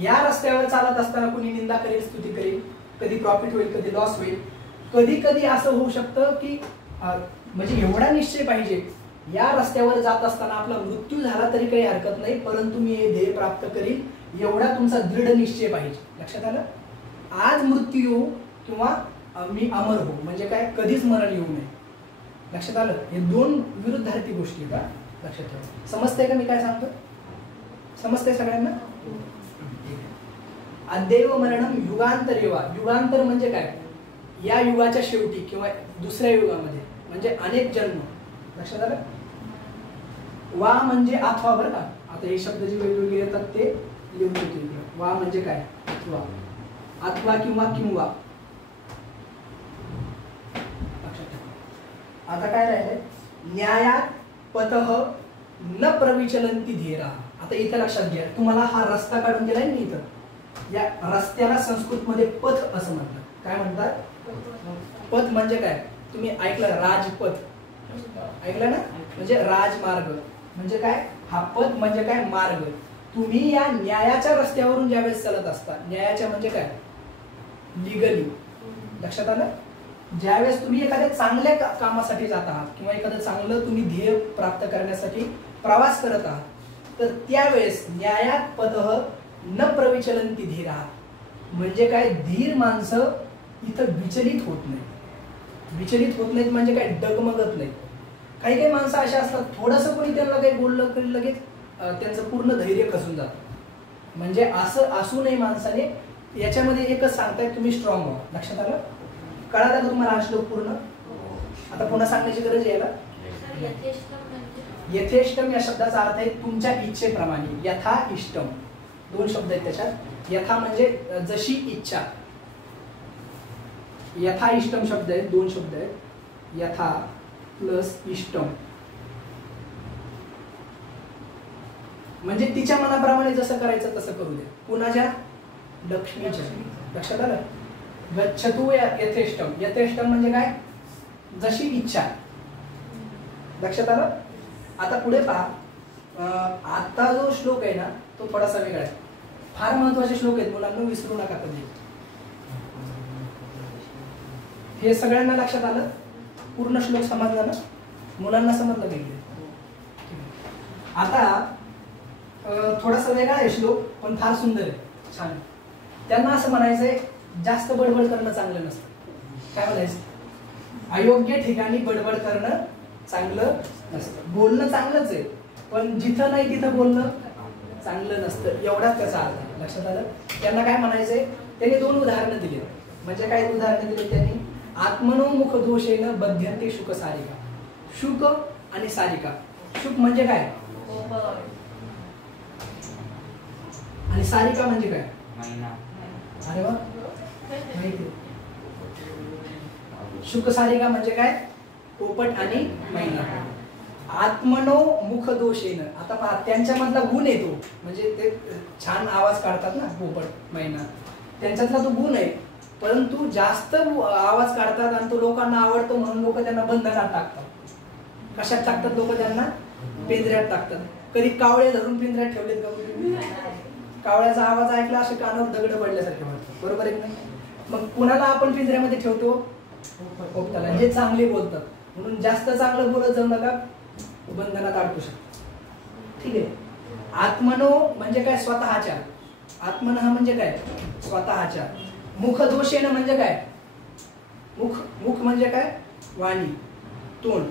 या रस्त्यावर चालत असताना कुणी निंदा करेल, स्तुती करेल, कधी प्रॉफिट होईल, कधी लॉस होईल. कधी कधी असं होऊ शकतं की म्हणजे एवढा निश्चय पाहिजे, या रस्त्यावर जात असताना आपला मृत्यू झाला तरी काही हरकत नाही, परंतु मी हे ध्येय प्राप्त करील, एवढा तुमचा दृढ निश्चय पाहिजे. लक्षात आलं? आज मृत्यू येऊ किंवा मी अमर हो, म्हणजे काय, कधीच मरण येऊ नये. लक्षात आलं? हे दोन विरुद्धार्थी गोष्टी आहेत. लक्षात ठेवा. समजतंय का मी काय सांगतो? समजतंय सगळ्यांना? अद्यैव मरणम युगांतरेवा. युगांतर म्हणजे काय, या युगाच्या शेवटी किंवा दुसऱ्या युगामध्ये, म्हणजे अनेक जन्म. लक्षात आलं? वा म्हणजे अथवा, बरं का. आता हे शब्द जे वेगवेगळे येतात ते लिहून घेतो इकडे. वा म्हणजे काय, अथवा, अथवा किंवा किंवा. आता काय राहिलंय, न्यायात पतः न प्रविचलंती धीरा. आता इथं लक्षात घ्या, तुम्हाला हा रस्ता काढून दिलाय ना इथं, या रस्त्याला संस्कृत मध्ये पथ असं म्हणतात. काय म्हणतात? पथ म्हणजे काय, तुम्ही ऐकलं, राजपथ ऐकलं ना, म्हणजे राजमार्ग म्हणजे काय, हा पथ म्हणजे काय, मार्ग. तुम्ही या न्यायाच्या रस्त्यावरून ज्यावेळेस चालत असता, न्यायाच्या म्हणजे काय, लिगली. लक्षात आलं? ज्यावेळेस तुम्ही एखाद्या चांगल्या कामासाठी जात आहात किंवा एखादं चांगलं तुम्ही ध्येय प्राप्त करण्यासाठी प्रवास करत आहात, तर त्यावेळेस न्यायात पतः न प्रविचलंती धीरा. म्हणजे काय, धीर माणसं इथं विचलित होत नाही. विचलित होत नाहीत म्हणजे काय, डगमगत नाही. काही काही माणसं अशा असतात, थोडंसं कोणी त्यांना काही बोललं तरी लगेच त्यांचं पूर्ण धैर्य खचून जातं. म्हणजे असं असू नये माणसाने. याच्यामध्ये एकच सांगताय, तुम्ही स्ट्रॉंग व्हा. लक्षात आलं? कळालं का तुम्हाला हा श्लोक पूर्ण? आता पुन्हा सांगण्याची गरज आहे याला. यथेष्टम या शब्दाचा अर्थ आहे तुमच्या इच्छेप्रमाणे. यथा इष्टम, दोन शब्द आहेत त्याच्यात. यथा म्हणजे जशी इच्छा, यथा इष्टम शब्द आहेत, दोन शब्द आहेत. यथा प्लस इष्टम म्हणजे तिच्या मनाप्रमाणे जसं करायचं तसं करू द्या. कुणाच्या? लक्ष्मीच्या. लक्षात आलं? गच्छतु यथेष्टम. यथेष्टम म्हणजे काय, जशी इच्छा. लक्षात आलं? आता पुढे पहा, आता जो श्लोक आहे ना तो थोडासा वेगळा आहे. फार महत्वाचे श्लोक आहेत, मुलांना विसरू नका कधी. हे सगळ्यांना लक्षात आलं? पूर्ण श्लोक समजला ना? मुलांना समजलं पाहिजे. आता थोडासा वेगळा आहे श्लोक, पण फार सुंदर आहे, छान आहे. त्यांना असं म्हणायचंय, जास्त बडबड करणं चांगलं नसतं. काय म्हणायचं? अयोग्य ठिकाणी बडबड करणं चांगलं नसतं. बोलणं चांगलंच आहे, पण जिथं नाही तिथं बोलणं चांगलं नसतं, एवढाच त्याचा अर्थ आहे. लक्षात आलं? त्यांना काय म्हणायचंय, त्यांनी 2 उदाहरणं दिली. म्हणजे काय उदाहरणं दिली त्यांनी? आत्मनो मुख दोषेन बध्यन्ते शुक सारिका. शुक आणि सारिका. शुक म्हणजे काय? आणि सारिका म्हणजे काय? अरे वा, माहिती. शुक सारिका म्हणजे काय? पोपट आणि मैना. आत्मनो मुख दोषेन. आता पहा त्यांच्यामधला गुण येतो, म्हणजे ते छान आवाज काढतात ना पोपट मैना, त्यांच्यातला तो गुण आहे. परंतु जास्त आवाज काढतात आणि तो लोकांना आवडतो म्हणून लोक त्यांना बंधनात टाकतात. कशात टाकतात लोक त्यांना? पिंजऱ्यात टाकतात. कधी कावळे धरून पिंजऱ्यात ठेवलेत का? कावळ्याचा आवाज ऐकला असे कानावर दगड पडल्यासारखे वाटतं, बरोबर आहे की नाही? मग कुणाला आपण पिंजऱ्यामध्ये ठेवतो? पोपटाला. जे चांगले बोलतात. म्हणून जास्त चांगलं बोलत जाऊ नका, बंधनात अडकू शकतो. ठीक आहे. आत्मनो म्हणजे काय? स्वतःच्या. आत्मनः म्हणजे काय? स्वतःच्या. मुख दोषेन म्हणजे काय? मुख म्हणजे काय? वाणी, तोंड.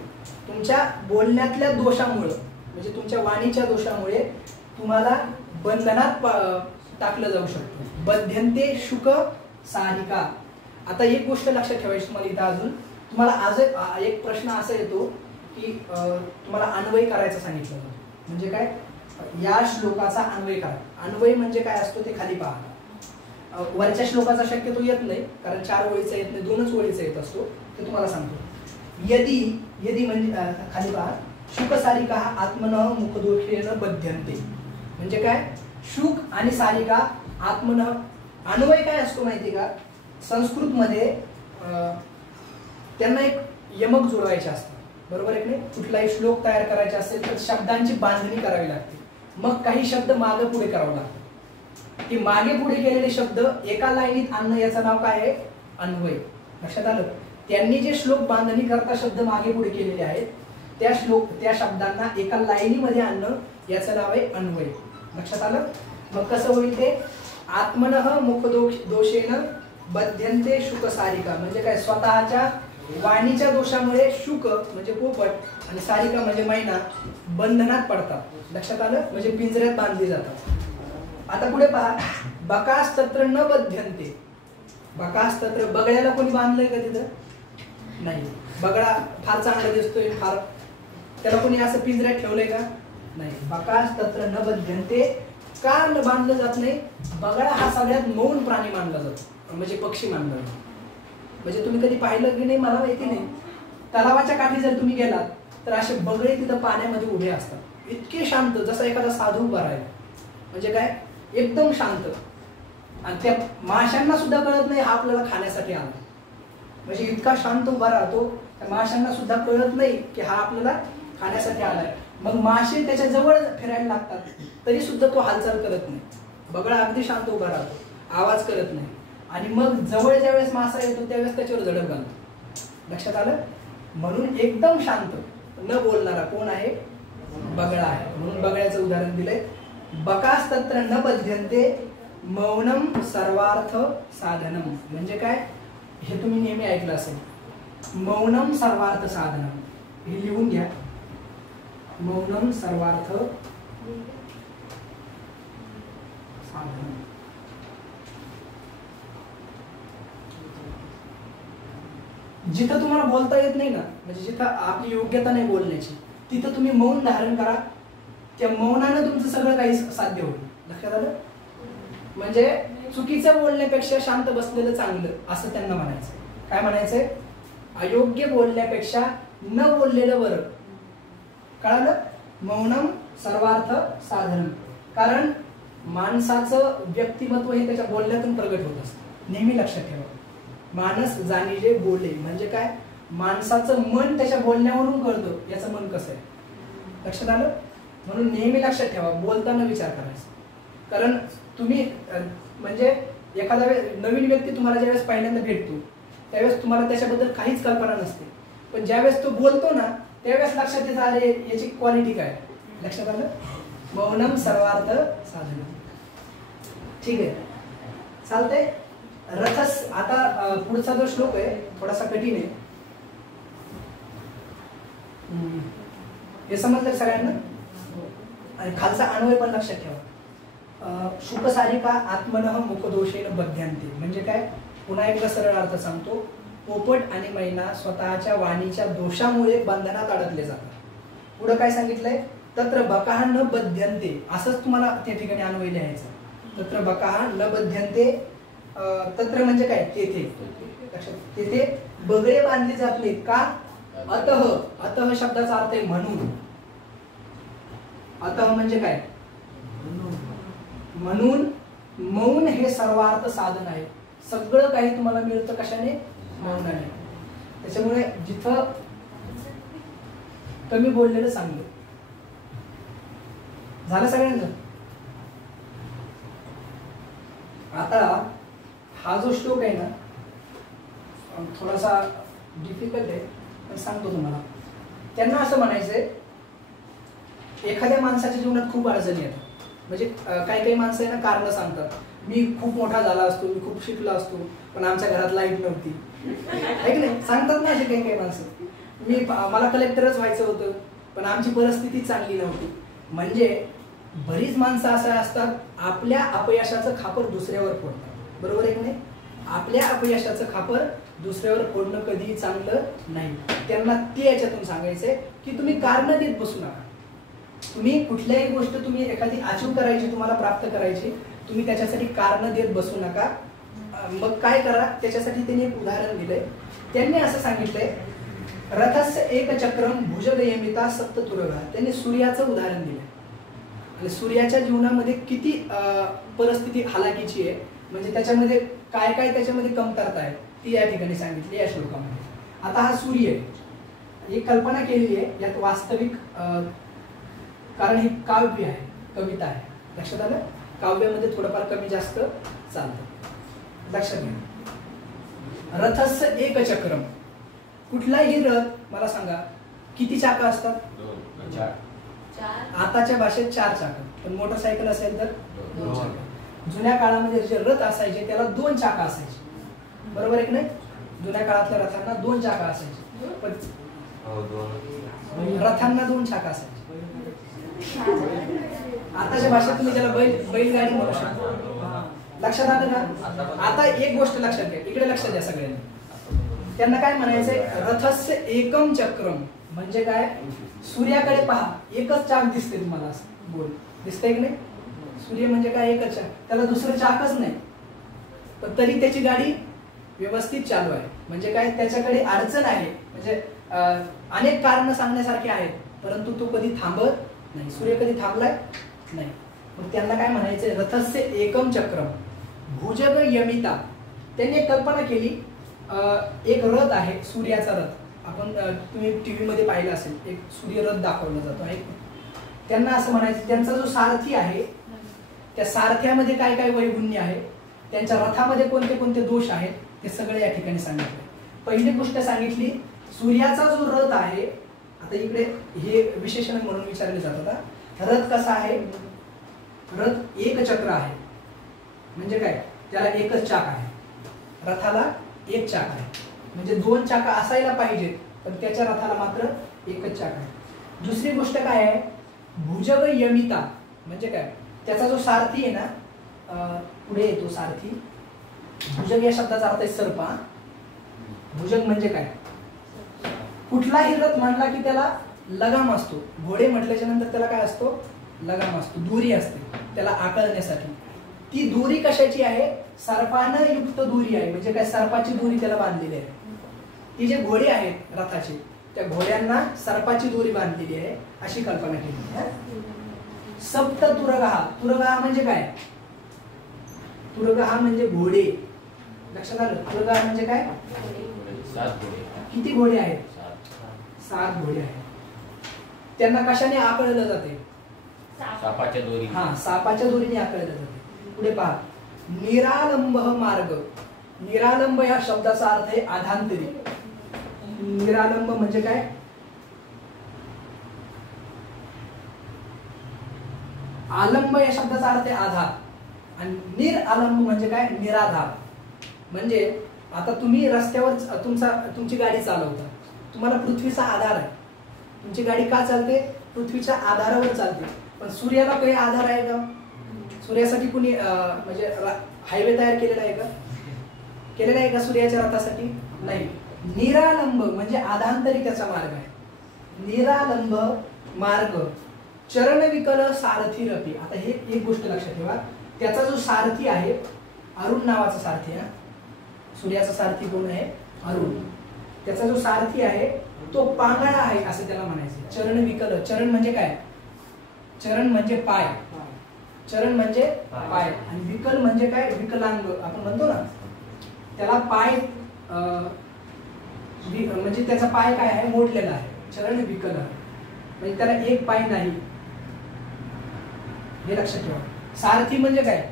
तुमच्या बोलण्यातल्या दोषामुळे, म्हणजे तुमच्या वाणीच्या दोषामुळे तुम्हाला बंधनात टाकलं जाऊ शकतं. बध्यन्ते शुक सारिका. आता एक गोष्ट लक्षात ठेवायची तुम्हाला इथं अजून. तुम्हाला आज एक प्रश्न असा येतो की तुम्हाला अन्वय करायचं सांगितलं जातं. म्हणजे काय? या श्लोकाचा अन्वय करा. अन्वय म्हणजे काय असतो ते खाली पहा. वरच्या श्लोकाचा शक्यतो येत नाही, कारण 4 ओळीचा येत नाही, 2च ओळीचा येत असतो. ते तुम्हाला सांगतो. यदी म्हणजे खाली पहा. शुक सारिका आत्मनः मुखदोषेन बध्यन्ते. म्हणजे काय? शुक आणि सारिका आत्मनः. अन्वय काय असतो माहिती का? संस्कृत मध्ये त्यांना एक यमक जुळवायचे असतात, बरोबर आहे की नाही? कुठलाही श्लोक तयार करायचा असेल तर शब्दांची बांधणी करावी लागते. मग काही शब्द मागे पुढे करावं लागतं. की मागे पुढे केलेले शब्द एका लाईनीत आणणं, याचं नाव काय आहे? अन्वय. लक्षात आलं? त्यांनी जे श्लोक बांधणी करता शब्द मागे पुढे केलेले आहेत, त्या शब्दांना एका लाईनीमध्ये आणणं, याचं नाव आहे अन्वय. लक्षात आलं? मग कसं होईल ते? आत्मनः मुख दोषेन बध्यन्ते शुक सारिका. म्हणजे काय? स्वतःच्या वाणीच्या दोषामुळे शुक म्हणजे पोपट आणि सारिका म्हणजे मैना बंधनात पडतात. लक्षात आलं? म्हणजे पिंजऱ्यात बांधली जातात. आता पुढे पहा. बकास्तत्र न बध्यन्ते. बकास्तत्र, बगड्याला कोणी बांधलंय का तिथं? नाही. बगडा फार चांगला दिसतोय, फार, त्याला कोणी असं पिंजऱ्यात ठेवलंय का? नाही. बकास्तत्र न बध्यन्ते. का बांधलं जात नाही? बगडा हा सगळ्यात मौन प्राणी मानला जातो, म्हणजे पक्षी मानला जातो. म्हणजे तुम्ही कधी पाहिलं की नाही मला माहिती नाही, तलावाच्या काठी जर तुम्ही गेलात तर असे बगळे तिथं पाण्यामध्ये उभे असतात, इतके शांत, जसा एखादा साधू उभा राहिला. म्हणजे काय? एकदम शांत. आणि त्या माशांना सुद्धा कळत नाही हा आपल्याला खाण्यासाठी आला. म्हणजे इतका शांत उभा राहतो, त्या माशांना सुद्धा कळत नाही की हा आपल्याला खाण्यासाठी आलाय. मग मासे त्याच्या जवळ फिरायला लागतात तरी सुद्धा तो हालचाल करत नाही. बगळा अगदी शांत उभा राहतो, आवाज करत नाही. आणि मग जवळ ज्यावेळेस मासा येतो त्यावेळेस त्याच्यावर झडप घालतो. लक्षात आलं? म्हणून एकदम शांत न बोलणारा कोण आहे? बगळा आहे. म्हणून बगळ्याचं उदाहरण दिलंय. बकास्तत्र न बध्यन्ते मौनम सर्वार्थ साधनम. म्हणजे काय? हे तुम्ही नेहमी ऐकलं असेल. मौनम सर्वार्थ साधनम, हे लिहून घ्या. मौनम सर्वार्थ साधनम. जिथं तुम्हाला बोलता येत नाही ना, म्हणजे जिथं आपली योग्यता नाही बोलण्याची, तिथं तुम्ही मौन धारण करा. त्या मौनानं तुमचं सगळं काही साध्य होईल. लक्षात आलं? म्हणजे चुकीचं बोलण्यापेक्षा शांत बसलेलं चांगलं, असं त्यांना म्हणायचं. काय म्हणायचंय? अयोग्य बोलण्यापेक्षा न बोललेलं बरं. कळालं? मौनम सर्वार्थ साधन. कारण माणसाचं व्यक्तिमत्व हे त्याच्या बोलण्यातून प्रगट होत असतं. नेहमी लक्षात ठेवा. माणस जाणीजे बोले. म्हणजे काय? माणसाचं मन त्याच्या बोलण्यावरून कळतं याचं मन कसं आहे. लक्षात आलं? म्हणून नेहमी लक्षात ठेवा, बोलताना विचार करायचा. कारण तुम्ही म्हणजे एखादा नवीन व्यक्ती तुम्हाला ज्यावेळेस पहिल्यांदा भेटतो त्यावेळेस तुम्हाला त्याच्याबद्दल काहीच कल्पना नसते, पण ज्यावेळेस तो बोलतो ना त्यावेळेस लक्षात येतं अरे याची क्वालिटी काय. लक्षात आलं? मौनम सर्वार्थ साधन. ठीक आहे, चालतंय. रथस. आता पुढचा जो श्लोक आहे थोडासा कठीण आहे. हे समजलं सगळ्यांना? आणि खालचा अन्वय पण लक्षात ठेवा. शुकसारिका आत्मनः मुखदोषेन बध्यांते म्हणजे काय? पुन्हा एकदा सरळ अर्थ सांगतो. पोपट आणि मैना स्वतःच्या वाणीच्या दोषामुळे बंधनात अडकले जातात. पुढे काय सांगितलंय? तत्र बकाः न बध्यन्ते, असंच तुम्हाला त्या ठिकाणी अन्वय लिहायचं. तत्र बकाः न बध्यन्ते, तत्र म्हणजे काय? तेथे. तेथे बगळे बांधले जात नाहीत का? अतः, अतः शब्दाचा अर्थ आहे म्हणून. अतः म्हणजे काय? म्हणून मौन हे सर्वार्थ साधन आहे. सगळं काही तुम्हाला मिळतं कशाने? मौनाने. त्याच्यामुळे जिथं कमी बोललेलं चांगलं. झालं सगळ्यांचं? आता हा जो श्लोक आहे ना थोडासा डिफिकल्ट आहे, पण सांगतो तुम्हाला. त्यांना असं म्हणायचंय, एखाद्या माणसाच्या जीवनात खूप अडचणी येतात. म्हणजे काही काही माणसं आहे ना कारण सांगतात, मी खूप मोठा झाला असतो, मी खूप शिकला असतो, पण आमच्या घरात लाईट नव्हती. आहे की नाही? सांगतात ना असे काही काही माणसं. मला कलेक्टरच व्हायचं होतं, पण आमची परिस्थिती चांगली नव्हती. म्हणजे बरीच माणसं असं असतात, आपल्या अपयशाचं खापर दुसऱ्यावर फोडतात. बरोबर आहे की नाही? आपल्या अपयशाचं खापर दुसऱ्यावर फोडणं कधीही चांगलं नाही. त्यांना ते याच्यातून सांगायचंय की तुम्ही कारण देत बसू नका. तुम्ही कुठल्याही गोष्ट तुम्ही एखादी अचीव करायची, तुम्हाला प्राप्त करायची, तुम्ही त्याच्यासाठी कारण देत बसू नका. मग काय करा? त्याच्यासाठी त्यांनी एक उदाहरण दिलंय. त्यांनी असं सांगितलंय, रथस्य एक चक्रम भुजगयमिता सप्ततुरगा. त्यांनी सूर्याचं उदाहरण दिलंय. आणि सूर्याच्या जीवनामध्ये किती परिस्थिती हालाकीची आहे, म्हणजे त्याच्यामध्ये काय काय त्याच्यामध्ये कमतरता आहे ती या ठिकाणी सांगितली या श्लोकामध्ये. आता हा सूर्य आहे, एक कल्पना केलेली आहे यात वास्तविक, कारण ही काव्य आहे, कविता आहे. लक्षात आलं? काव्यामध्ये थोडंफार कमी जास्त चालतं. लक्षात घ्या. रथस्य एक चक्रम. कुठलाही रथ मला सांगा किती चाकं असतात? आताच्या भाषेत 4 चाकं, पण मोटरसायकल असेल तर 2 चाकं. जुन्या काळामध्ये जे रथ असायचे त्याला 2 चाकं असायची. बरोबर आहे की नाही? जुन्या काळातल्या रथांना 2 चाकं असायची, पण रथांना 2 चाकं असायची. आताच्या भाषेत तुम्ही त्याला बैलगाडी म्हणू शकता. लक्षात आलं ना? आता एक गोष्ट लक्षात घ्या, इकडे लक्ष द्या सगळ्यांनी. त्यांना काय म्हणायचंय? रथस्य एकम चक्रम म्हणजे काय? सूर्याकडे पहा, एकच चाक दिसते तुम्हाला. असं बोल दिसतंय की नाही? सूर्य म्हणजे काय? एकच चाक, त्याला दुसरं चाकच नाही, पण तरी त्याची गाडी व्यवस्थित चालू आहे. म्हणजे काय? त्याच्याकडे अडचण आहे, म्हणजे अनेक कारण सांगण्यासारखे आहेत, परंतु तो कधी थांबत नाही. सूर्य कधी थांबलाय नाही. मग त्यांना काय म्हणायचंय? रथस्य एकम चक्रम भुजग यमिता. त्यांनी एक कल्पना केली, एक रथ आहे, सूर्याचा रथ. आपण तुम्ही टीव्ही मध्ये पाहिलं असेल, एक सूर्य रथ दाखवला जातो आहे. त्यांना असं म्हणायचं, त्यांचा जो सारथी आहे त्या सारथ्यामध्ये काय काय वैगुण्य आहे, त्यांच्या रथामध्ये कोणते कोणते दोष आहेत, ते सगळे या ठिकाणी सांगितले. पहिली गोष्ट सांगितली, सूर्याचा जो रथ आहे. आता इकडे हे विशेषण म्हणून विचारले जातात, रथ कसा आहे? रथ एक चक्र आहे, म्हणजे काय? त्याला एकच चाक आहे. रथाला एक चाक आहे, म्हणजे 2 चाकं असायला पाहिजेत, पण त्याच्या रथाला मात्र एकच चाक आहे. दुसरी गोष्ट काय आहे? भुजग यमिता म्हणजे काय? त्याचा जो सारथी आहे ना, पुढे येतो सारथी. भुजग या शब्दाचा अर्थ आहे सर्प. भुजग म्हणजे काय? कुठलाही रथ म्हणला की त्याला लगाम असतो. घोडे म्हटल्याच्या नंतर त्याला काय असतो? लगाम असतो, दोरी असते त्याला आकळण्यासाठी. ती दोरी कशाची आहे? सर्पानं युक्त दोरी आहे. म्हणजे काय? सर्पाची दोरी त्याला बांधलेली आहे. ती जे घोडे आहेत रथाचे, त्या घोड्यांना सर्पाची दोरी बांधलेली आहे, अशी कल्पना केली. सप्त तुरगहा. तुरगहा म्हणजे काय? तुरगहा म्हणजे घोडे. लक्षात आलं? तुरगहा म्हणजे काय? 7 घोडे. किती घोडे आहेत? 7 घोडे आहेत. त्यांना कशाने आकळलं जाते? सापाच्या दोरी. हा, सापाच्या दोरीने आकळलं जाते. पुढे पहा, निरालंब मार्ग. निरालंब या शब्दाचा अर्थ आहे आधांतरी. निरालंब म्हणजे काय? आलंब या शब्दाचा अर्थ आहे आधार, आणि निरालंब म्हणजे काय? निराधार. म्हणजे आता तुम्ही रस्त्यावर तुमची गाडी चालवता, तुम्हाला पृथ्वीचा आधार आहे. तुमची गाडी का चालते? पृथ्वीच्या आधारावर चालते. पण सूर्याला काही आधार आहे का? सूर्यासाठी कुणी म्हणजे हायवे तयार केलेला आहे का? केलेला आहे का सूर्याच्या रथासाठी? नाही. निरालंब म्हणजे आधांतरी त्याचा मार्ग आहे. निरालंब मार्ग चरण विकल सारथी रपी. आता हे एक गोष्ट लक्षात ठेवा, त्याचा जो सारथी आहे अरुण नावाचा सारथी आहे. सूर्याचा सारथी कोण आहे? अरुण. त्याचा जो सारथी आहे तो पांगळा आहे असं त्याला म्हणायचं. चरण विकल, चरण म्हणजे काय? चरण म्हणजे पाय, चरण म्हणजे पाय, आणि विकल म्हणजे काय? विकलांग आपण म्हणतो ना, त्याला पाय म्हणजे त्याचा पाय काय आहे? मोडलेला आहे. चरण विकल म्हणजे त्याला एक पाय नाही, हे लक्षात ठेवा. सारथी म्हणजे काय?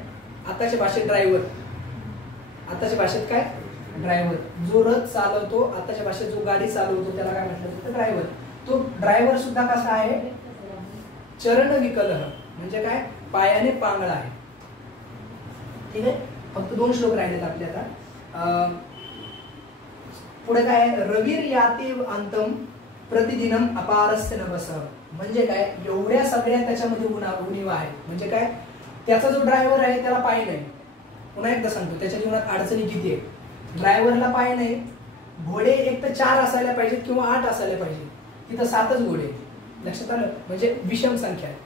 आताच्या भाषेत ड्रायव्हर. आताच्या भाषेत काय? ड्रायव्हर. जो रथ चालवतो, आताच्या भाषेत जो गाडी चालवतो त्याला काय म्हटलं जातं? ड्रायव्हर. तो ड्रायव्हर सुद्धा कसा आहे? चरण विकल म्हणजे काय? पायाने पांगळा आहे. ठीक आहे. फक्त 2 श्लोक राहिलेत आपले आता. पुढे काय? रवीर याती अंतम प्रतिदिनम अपारस्य नभस. म्हणजे काय? एवढ्या सगळ्या त्याच्यामध्ये उणीवा आहे. म्हणजे काय? त्याचा जो ड्रायव्हर आहे त्याला पाय नाही. पुन्हा एकदा सांगतो, त्याच्या जीवनात अडचणी किती आहे. ड्रायव्हरला पाय नाही, घोडे एक तर 4 असायला पाहिजेत किंवा 8 असायला पाहिजे, तिथं 7च घोडे. लक्षात आलं? म्हणजे विषम संख्या आहे.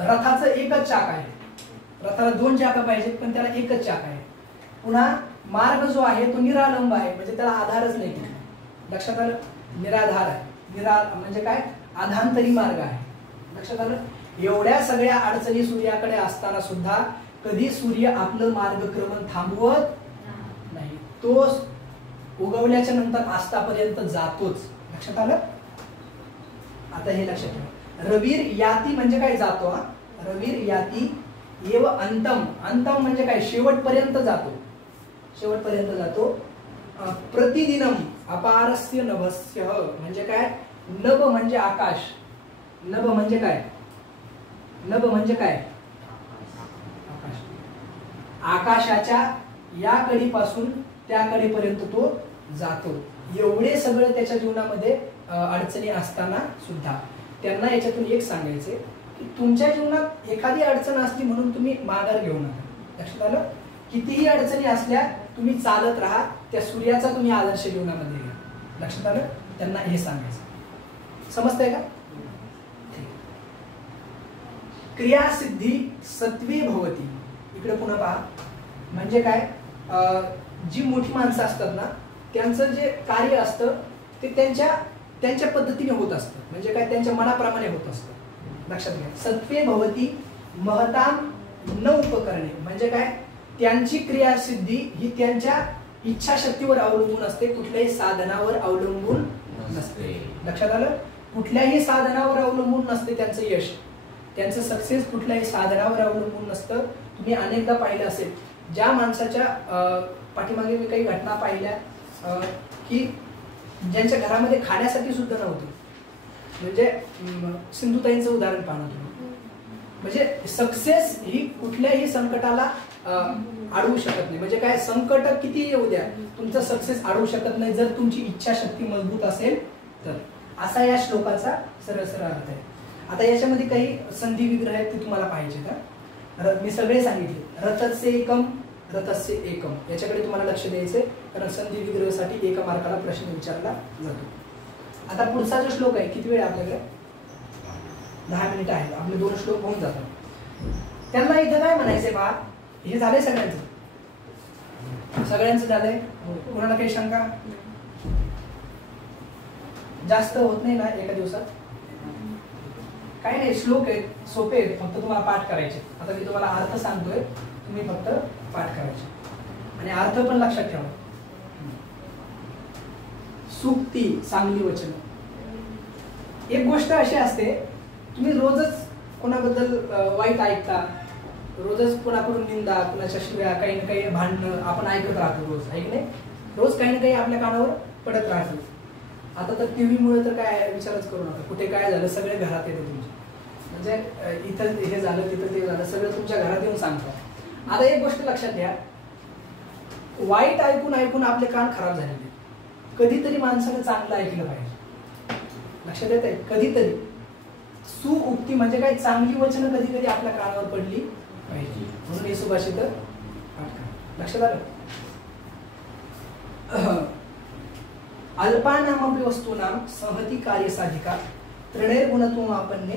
रथाचं एकच चाक आहे. रथाला 2 चाक पाहिजेत पण त्याला एकच चाक आहे. पुन्हा मार्ग जो आहे तो निरालंब आहे, म्हणजे त्याला आधारच नाही. लक्षात आलं? निराधार आहे. म्हणजे काय? आधांतरी मार्ग आहे. लक्षात आलं? एवढ्या सगळ्या अडचणी सूर्याकडे असताना सुद्धा कधी सूर्य आपलं मार्गक्रमण थांबवत नाही. तो उगवल्याच्या नंतर आस्तापर्यंत जातोच. लक्षात आलं? आता हे लक्षात ठेवा. रवीर याती म्हणजे काय? जातो. रवीर याती एव अंतम. अंतम म्हणजे काय? शेवटपर्यंत जातो. शेवटपर्यंत जातो. प्रतिदिनम अपारस्य नभस्य म्हणजे काय? नभ म्हणजे आकाश. नभ म्हणजे काय? नभ म्हणजे काय? आकाश. आकाशाच्या या कडीपासून त्या कडेपर्यंत तो जातो. एवढे सगळं त्याच्या जीवनामध्ये अडचणी असताना सुद्धा त्यांना याच्यातून एक सांगायचे की तुमच्या जीवनात एखादी अडचण असली म्हणून तुम्ही माघार घेऊ नका. लक्षात आलं? कितीही अडचणी असल्या तुम्ही चालत राहा. त्या सूर्याचा तुम्ही आदर्श जीवनामध्ये घ्या. लक्षात आलं? त्यांना हे सांगायचं. समजतंय का? क्रियासिद्धी सत्वे भवती. इकडे पुन्हा पहा. म्हणजे काय? जी मोठी माणसं असतात ना, त्यांचं जे कार्य असतं ते त्यांच्या पद्धतीने होत असतं. म्हणजे काय? त्यांच्या मनाप्रमाणे होत असतं. लक्षात घ्या. सत्वे भवती महताम न उपकरणे म्हणजे काय? त्यांची क्रियासिद्धी ही त्यांच्या इच्छाशक्तीवर अवलंबून असते, कुठल्याही साधनावर अवलंबून नसते. लक्षात आलं? कुठल्याही साधनावर अवलंबून नसते त्यांचं यश. त्यांचं सक्सेस कुठल्याही साधनावर अवलंबून नसतं. तुम्ही अनेकदा पाहिलं असेल, ज्या माणसाच्या पाठीमागे मी काही घटना पाहिल्या की ज्यांच्या घरामध्ये खाण्यासाठी सुद्धा नव्हतं. म्हणजे सिंधुताईंचं उदाहरण पाहणं तुम्ही. म्हणजे सक्सेस ही कुठल्याही संकटाला अडवू शकत नाही. म्हणजे काय? संकट किती येऊ द्या, तुमचा सक्सेस अडवू शकत नाही जर तुमची इच्छाशक्ती मजबूत असेल तर. असा या श्लोकाचा सरळ सरळ अर्थ आहे. आता याच्यामध्ये काही संधी विग्रह आहेत ते तुम्हाला पाहिजे का? मी सगळे सांगितले. रथस्य एकम, रथस्य एकम याच्याकडे तुम्हाला लक्ष द्यायचंय, कारण संधी विग्रहासाठी 1 मार्काला प्रश्न विचारला जातो. आता पुढचा जो श्लोक आहे, किती वेळ आपल्याकडे? 10 मिनिटं आहेत. आपले 2 श्लोक होऊन जातात. त्यांना इथं काय म्हणायचंय पहा. हे झालंय सगळ्यांचं? सगळ्यांचं झालंय? कोणाला काही शंका? जास्त होत नाही ना एका दिवसात? काही नाही, श्लोक आहेत, सोपे आहेत, फक्त तुम्हाला पाठ करायचे. आता मी तुम्हाला अर्थ सांगतोय, तुम्ही फक्त पाठ करायचे आणि अर्थ पण लक्षात ठेवा. सूक्ती, चांगली वचन. एक गोष्ट अशी असते, तुम्ही रोजच कोणाबद्दल वाईट ऐकता, रोजच कोणाकडून निंदा, कोणाच्या शिव्या, काही ना काही भांडणं आपण ऐकत राहतो रोज. ऐकणे रोज काही ना काही आपल्या कानावर पडत राहतो. आता तर टीव्ही मुळे तर काय विचारच करू नका. कुठे काय झालं सगळे घरात येतं तुमच्या. म्हणजे इथं हे झालं, तिथं ते झालं, सगळं तुमच्या घरात येऊन सांगतात. आता एक गोष्ट लक्षात घ्या, वाईट ऐकून ऐकून आपले कान खराब झालेले. कधीतरी माणसाने चांगलं ऐकलं पाहिजे. लक्षात येत आहे? कधीतरी सुउक्ती म्हणजे काय, चांगली वचनं कधी कधी आपल्या कानावर पडली पाहिजे, म्हणून हे सुभाषित पाठ करा. लक्षात आलं. अल्पानामपि वस्तूनां संहती कार्यसाधिका त्रिणैर्गुणत्वमापन्ने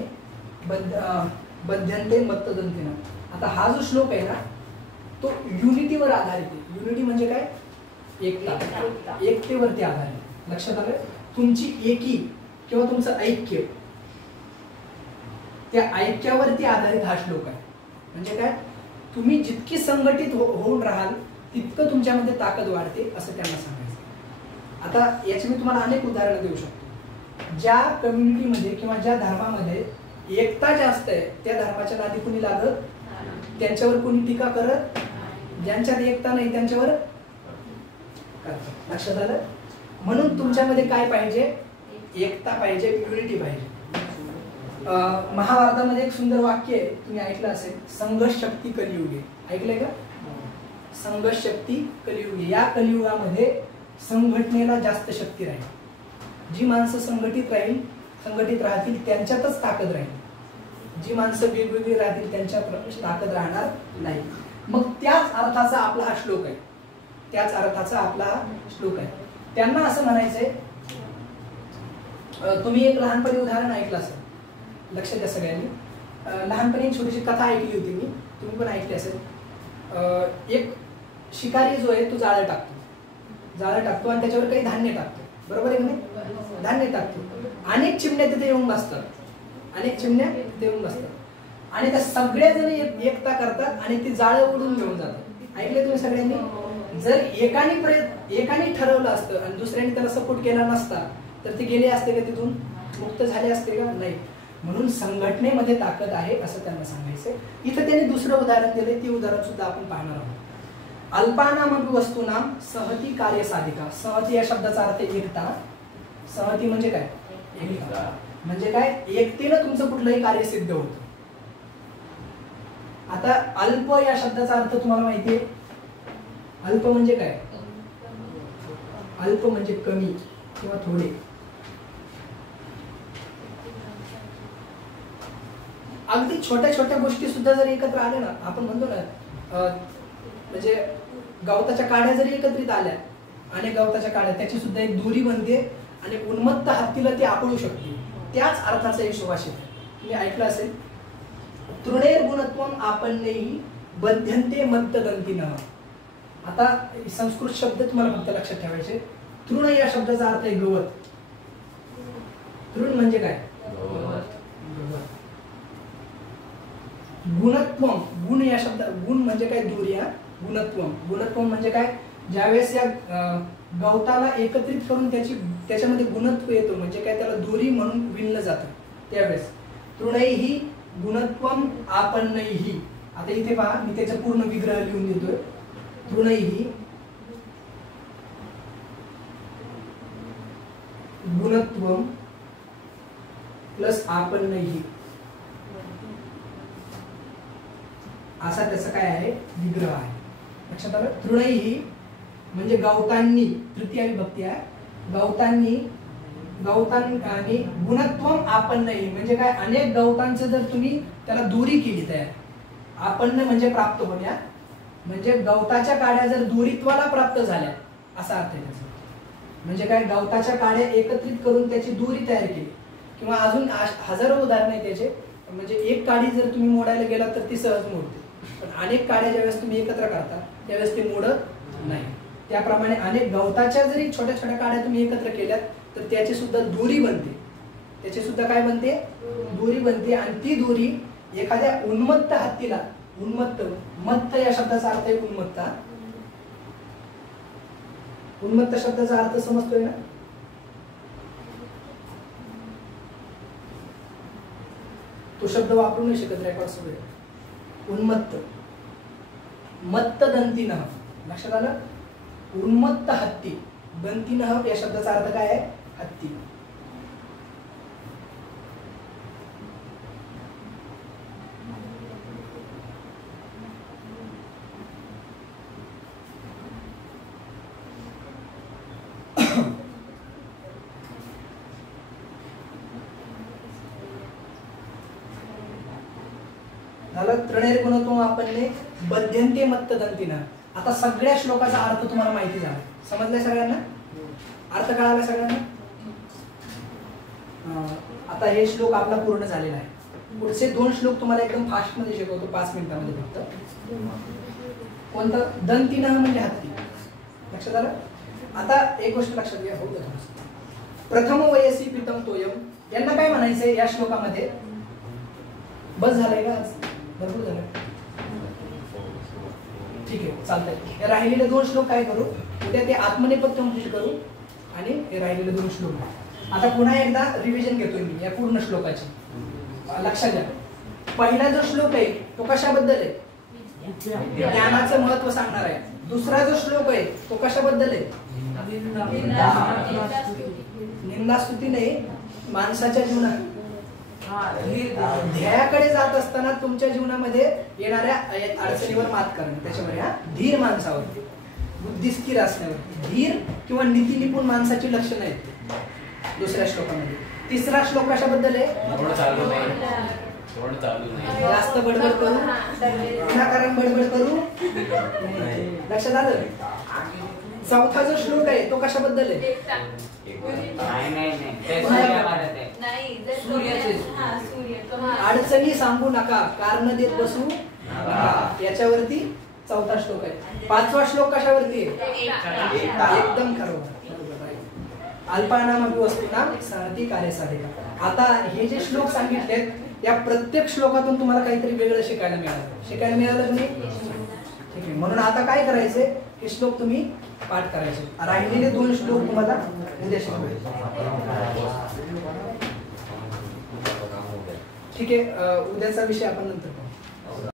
बध्यन्ते मत्तदन्तिना. आता हा जो श्लोक आहे ना तो युनिटीवर आधारित आहे. युनिटी म्हणजे काय, एकता, एकतेवरती आधारित. लक्षात आलं. तुमची एकी किंवा तुमचं ऐक्य, त्या ऐक्यावरती आधारित हा श्लोक आहे. म्हणजे काय, तुम्ही जितकी संघटित होऊन राहाल तितकं तुमच्यामध्ये ताकद वाढते असं त्यांना सांगायचं. आता याची मी तुम्हाला अनेक उदाहरणं देऊ शकतो. ज्या कम्युनिटीमध्ये किंवा ज्या धर्मामध्ये एकता जास्त आहे त्या धर्माच्या नादी कुणी लागत, त्यांच्यावर कुणी टीका करत, ज्यांच्यात एकता नाही त्यांच्यावर करतात. लक्षात आलं. म्हणून तुमच्यामध्ये काय पाहिजे, एकता पाहिजे, युनिटी पाहिजे. महाभारतामध्ये एक सुंदर वाक्य आहे, तुम्ही ऐकलं असेल, संघर्ष शक्ती कलियुगे. ऐकलंय का, संघर्ष शक्ती कलियुगे. या कलियुगामध्ये संघटनेला जास्त शक्ती राहील. जी माणसं संघटित राहतील त्यांच्यातच ताकद राहील. जी माणसं वेगवेगळी राहतील त्यांच्यात ताकद राहणार नाही. मग त्याच अर्थाचा आपला हा श्लोक आहे. त्याच अर्थाचा आपला हा श्लोक आहे. त्यांना असं म्हणायचंय, तुम्ही एक लहानपणी उदाहरण ऐकलं असेल, लक्षात द्या सगळ्यांनी. लहानपणी एक छोटीशी कथा ऐकली होती मी, तुम्ही पण ऐकली असेल. एक शिकारी जो आहे तो जाळं टाकतो आणि त्याच्यावर काही धान्य टाकतो. बरोबर आहे म्हणे, धान्य टाकतो. अनेक चिमण्या तिथे येऊन बसतात, आणि त्या सगळ्या जण एकता करतात आणि ती जाळं उडून घेऊन जातात. ऐकले तुम्ही सगळ्यांनी. जर एकाने ठरवलं असतं आणि दुसऱ्याने त्याला सपोर्ट केला नसता तर ते गेले असते का, तिथून मुक्त झाले असते का, नाही. म्हणून संघटनेमध्ये ताकद आहे असं त्यांना सांगायचंय. इथं त्यांनी दुसरं उदाहरण दिले, ती उदाहरण सुद्धा आपण पाहणार आहोत. अल्पानामपि वस्तूनां सहती कार्यसाधिका. सहती या शब्दाचा अर्थ एकता. सहती म्हणजे काय, एकता. म्हणजे काय, एकतेनं तुमचं कुठलंही कार्य सिद्ध होतं. आता अल्प या शब्दाचा अर्थ तुम्हाला माहितीये. अल्प म्हणजे काय, अल्प म्हणजे कमी किंवा थोडे. अगदी छोट्या छोट्या गोष्टी सुद्धा जर एकत्र आल्या ना, आपण म्हणतो ना, म्हणजे गवताच्या काड्या जरी एकत्रित आल्या, अनेक गवताच्या काड्या, त्याची सुद्धा एक दोरी बनते आणि उन्मत्त हत्तीला ती आपळू शकते. त्याच अर्थाचं हे सुभाषित आहे. तुम्ही ऐकलं असेल, तृणैर्गुणत्वम आपन्नेहि बध्यन्ते मत्तदन्तिनः. आता संस्कृत शब्द तुम्हाला फक्त लक्षात ठेवायचे. तृण या शब्दाचा अर्थ आहे गवत. तृण म्हणजे काय, गवत. गुणत्वम, गुण या शब्द, गुण म्हणजे काय, दोरी. गुणत्वम म्हणजे काय, ज्यावेळेस या गवताला एकत्रित करून त्याच्यामध्ये गुणत्व येतो, म्हणजे काय, त्याला दोरी म्हणून विणलं जातं, त्यावेळेस तृणैहि गुणत्वम आपन्नैहि. आता इथे पहा, मी त्याचा पूर्ण विग्रह लिहून देतोय. तृणैहि गुणत्वम प्लस आपन्नैहि, असा त्याचा काय आहे, विग्रह आहे. लक्षात आलं. तृणैहि म्हणजे गवतांनी, तृतीय विभक्ती आहे, गवतांनी. गुणत्वम आपन्नैहि म्हणजे काय, अनेक गवतांचं जर तुम्ही त्याला दोरी केली तयार. आपन्न म्हणजे प्राप्त होण्या, म्हणजे गवताच्या काड्या जर दोरीत्वाला प्राप्त झाल्या असा अर्थ आहे त्याचा. म्हणजे काय, गवताच्या काड्या एकत्रित करून त्याची दोरी तयार केली. किंवा अजून हजारो उदाहरण आहे त्याचे. म्हणजे एक काडी जर तुम्ही मोडायला गेला तर ती सहज मोडते, पण अनेक काड्या ज्यावेळेस तुम्ही एकत्र करता त्यावेळेस ते मोडत नाही. त्याप्रमाणे अनेक गवताच्या जरी छोट्या छोट्या काड्या तुम्ही एकत्र केल्यात तर त्याची सुद्धा दोरी बनते. त्याची सुद्धा काय बनते, दोरी बनते. आणि ती दोरी एखाद्या उन्मत्त हत्तीला, उन्मत्त, मत्त या शब्दाचा अर्थ आहे उन्मत्ता. उन्मत्त शब्दाचा अर्थ समजतोय ना. तो शब्द वापरू नाही शकत रेकॉर्ड सगळे. उन्मत्त, मत्त दंतीनः. लक्षात आलं. उन्मत्त हत्ती. दंतीनः या शब्दाचा अर्थ काय आहे, हत्ती. परत तृणैर्गुणत्वम आपणने बध्यन्ते मत्तदंतिना. आता सगळ्या श्लोकाचा अर्थ तुम्हाला माहिती झाला, समजलाय सगळ्यांना? अर्थ कळाला सगळ्यांना? आता हे श्लोक आपला पूर्ण झालेला आहे. पुढचे 2 श्लोक तुम्हाला एकदम फास्ट मध्ये शिकवतो, 5 मिनिटांमध्ये फक्त. कोणतं? दंतिनः म्हणजे हत्ती. लक्षात आलं? आता एक गोष्ट लक्षात घ्या, होऊ द्या. प्रथम वयसी पितम तोयम, यांना काय म्हणायचंय या श्लोकामध्ये? बस झालंय का? भरपूर झालं. ठीक आहे, चालतंय. राहिलेले 2 श्लोक काय करू? उद्या ते आत्मनेपद कंप्लीट करू आणि हे राहिलेले 2 श्लोक. आता पुन्हा एकदा रिव्हिजन घेतोय मी या पूर्ण श्लोकाची. लक्षात घ्या, पहिला जो श्लोक आहे तो कशाबद्दल आहे? ज्ञानाचं महत्व सांगणार आहे. दुसरा जो श्लोक आहे तो कशाबद्दल आहे? निंदास्तुती नाही, माणसाच्या जीवनात ध्येयाकडे जात असताना तुमच्या जीवनामध्ये येणाऱ्या अडचणीवर मात करणं, त्याच्यामध्ये धीर माणसावरती, बुद्धी स्थिर असण्यावर. धीर किंवा नीती निपुण माणसाची लक्षणं आहेत दुसऱ्या श्लोकामध्ये. तिसरा श्लोक कशाबद्दल आहे? जास्त बडबड करू, विनाकारण बडबड करू. लक्षात आलं? चौथा जो श्लोक आहे तो कशाबद्दल आहे? अडचणी सांगू नका, कारण देत बसू नका, याच्यावरती चौथा श्लोक आहे. 5वा श्लोक कशावरती आहे? एकदम खरं. अल्पानाम वस्तूनाम सहती कार्य साधिका. आता हे जे श्लोक सांगितलेत या प्रत्येक श्लोकातून तुम्हाला काहीतरी वेगळं शिकायला मिळालं नाही? ठीक आहे, म्हणून आता काय करायचंय? हे श्लोक तुम्ही पाठ करायचे. राहिलेले 2 श्लोक तुम्हाला उद्या शिकवायचे. ठीक आहे, उद्याचा विषय आपण नंतर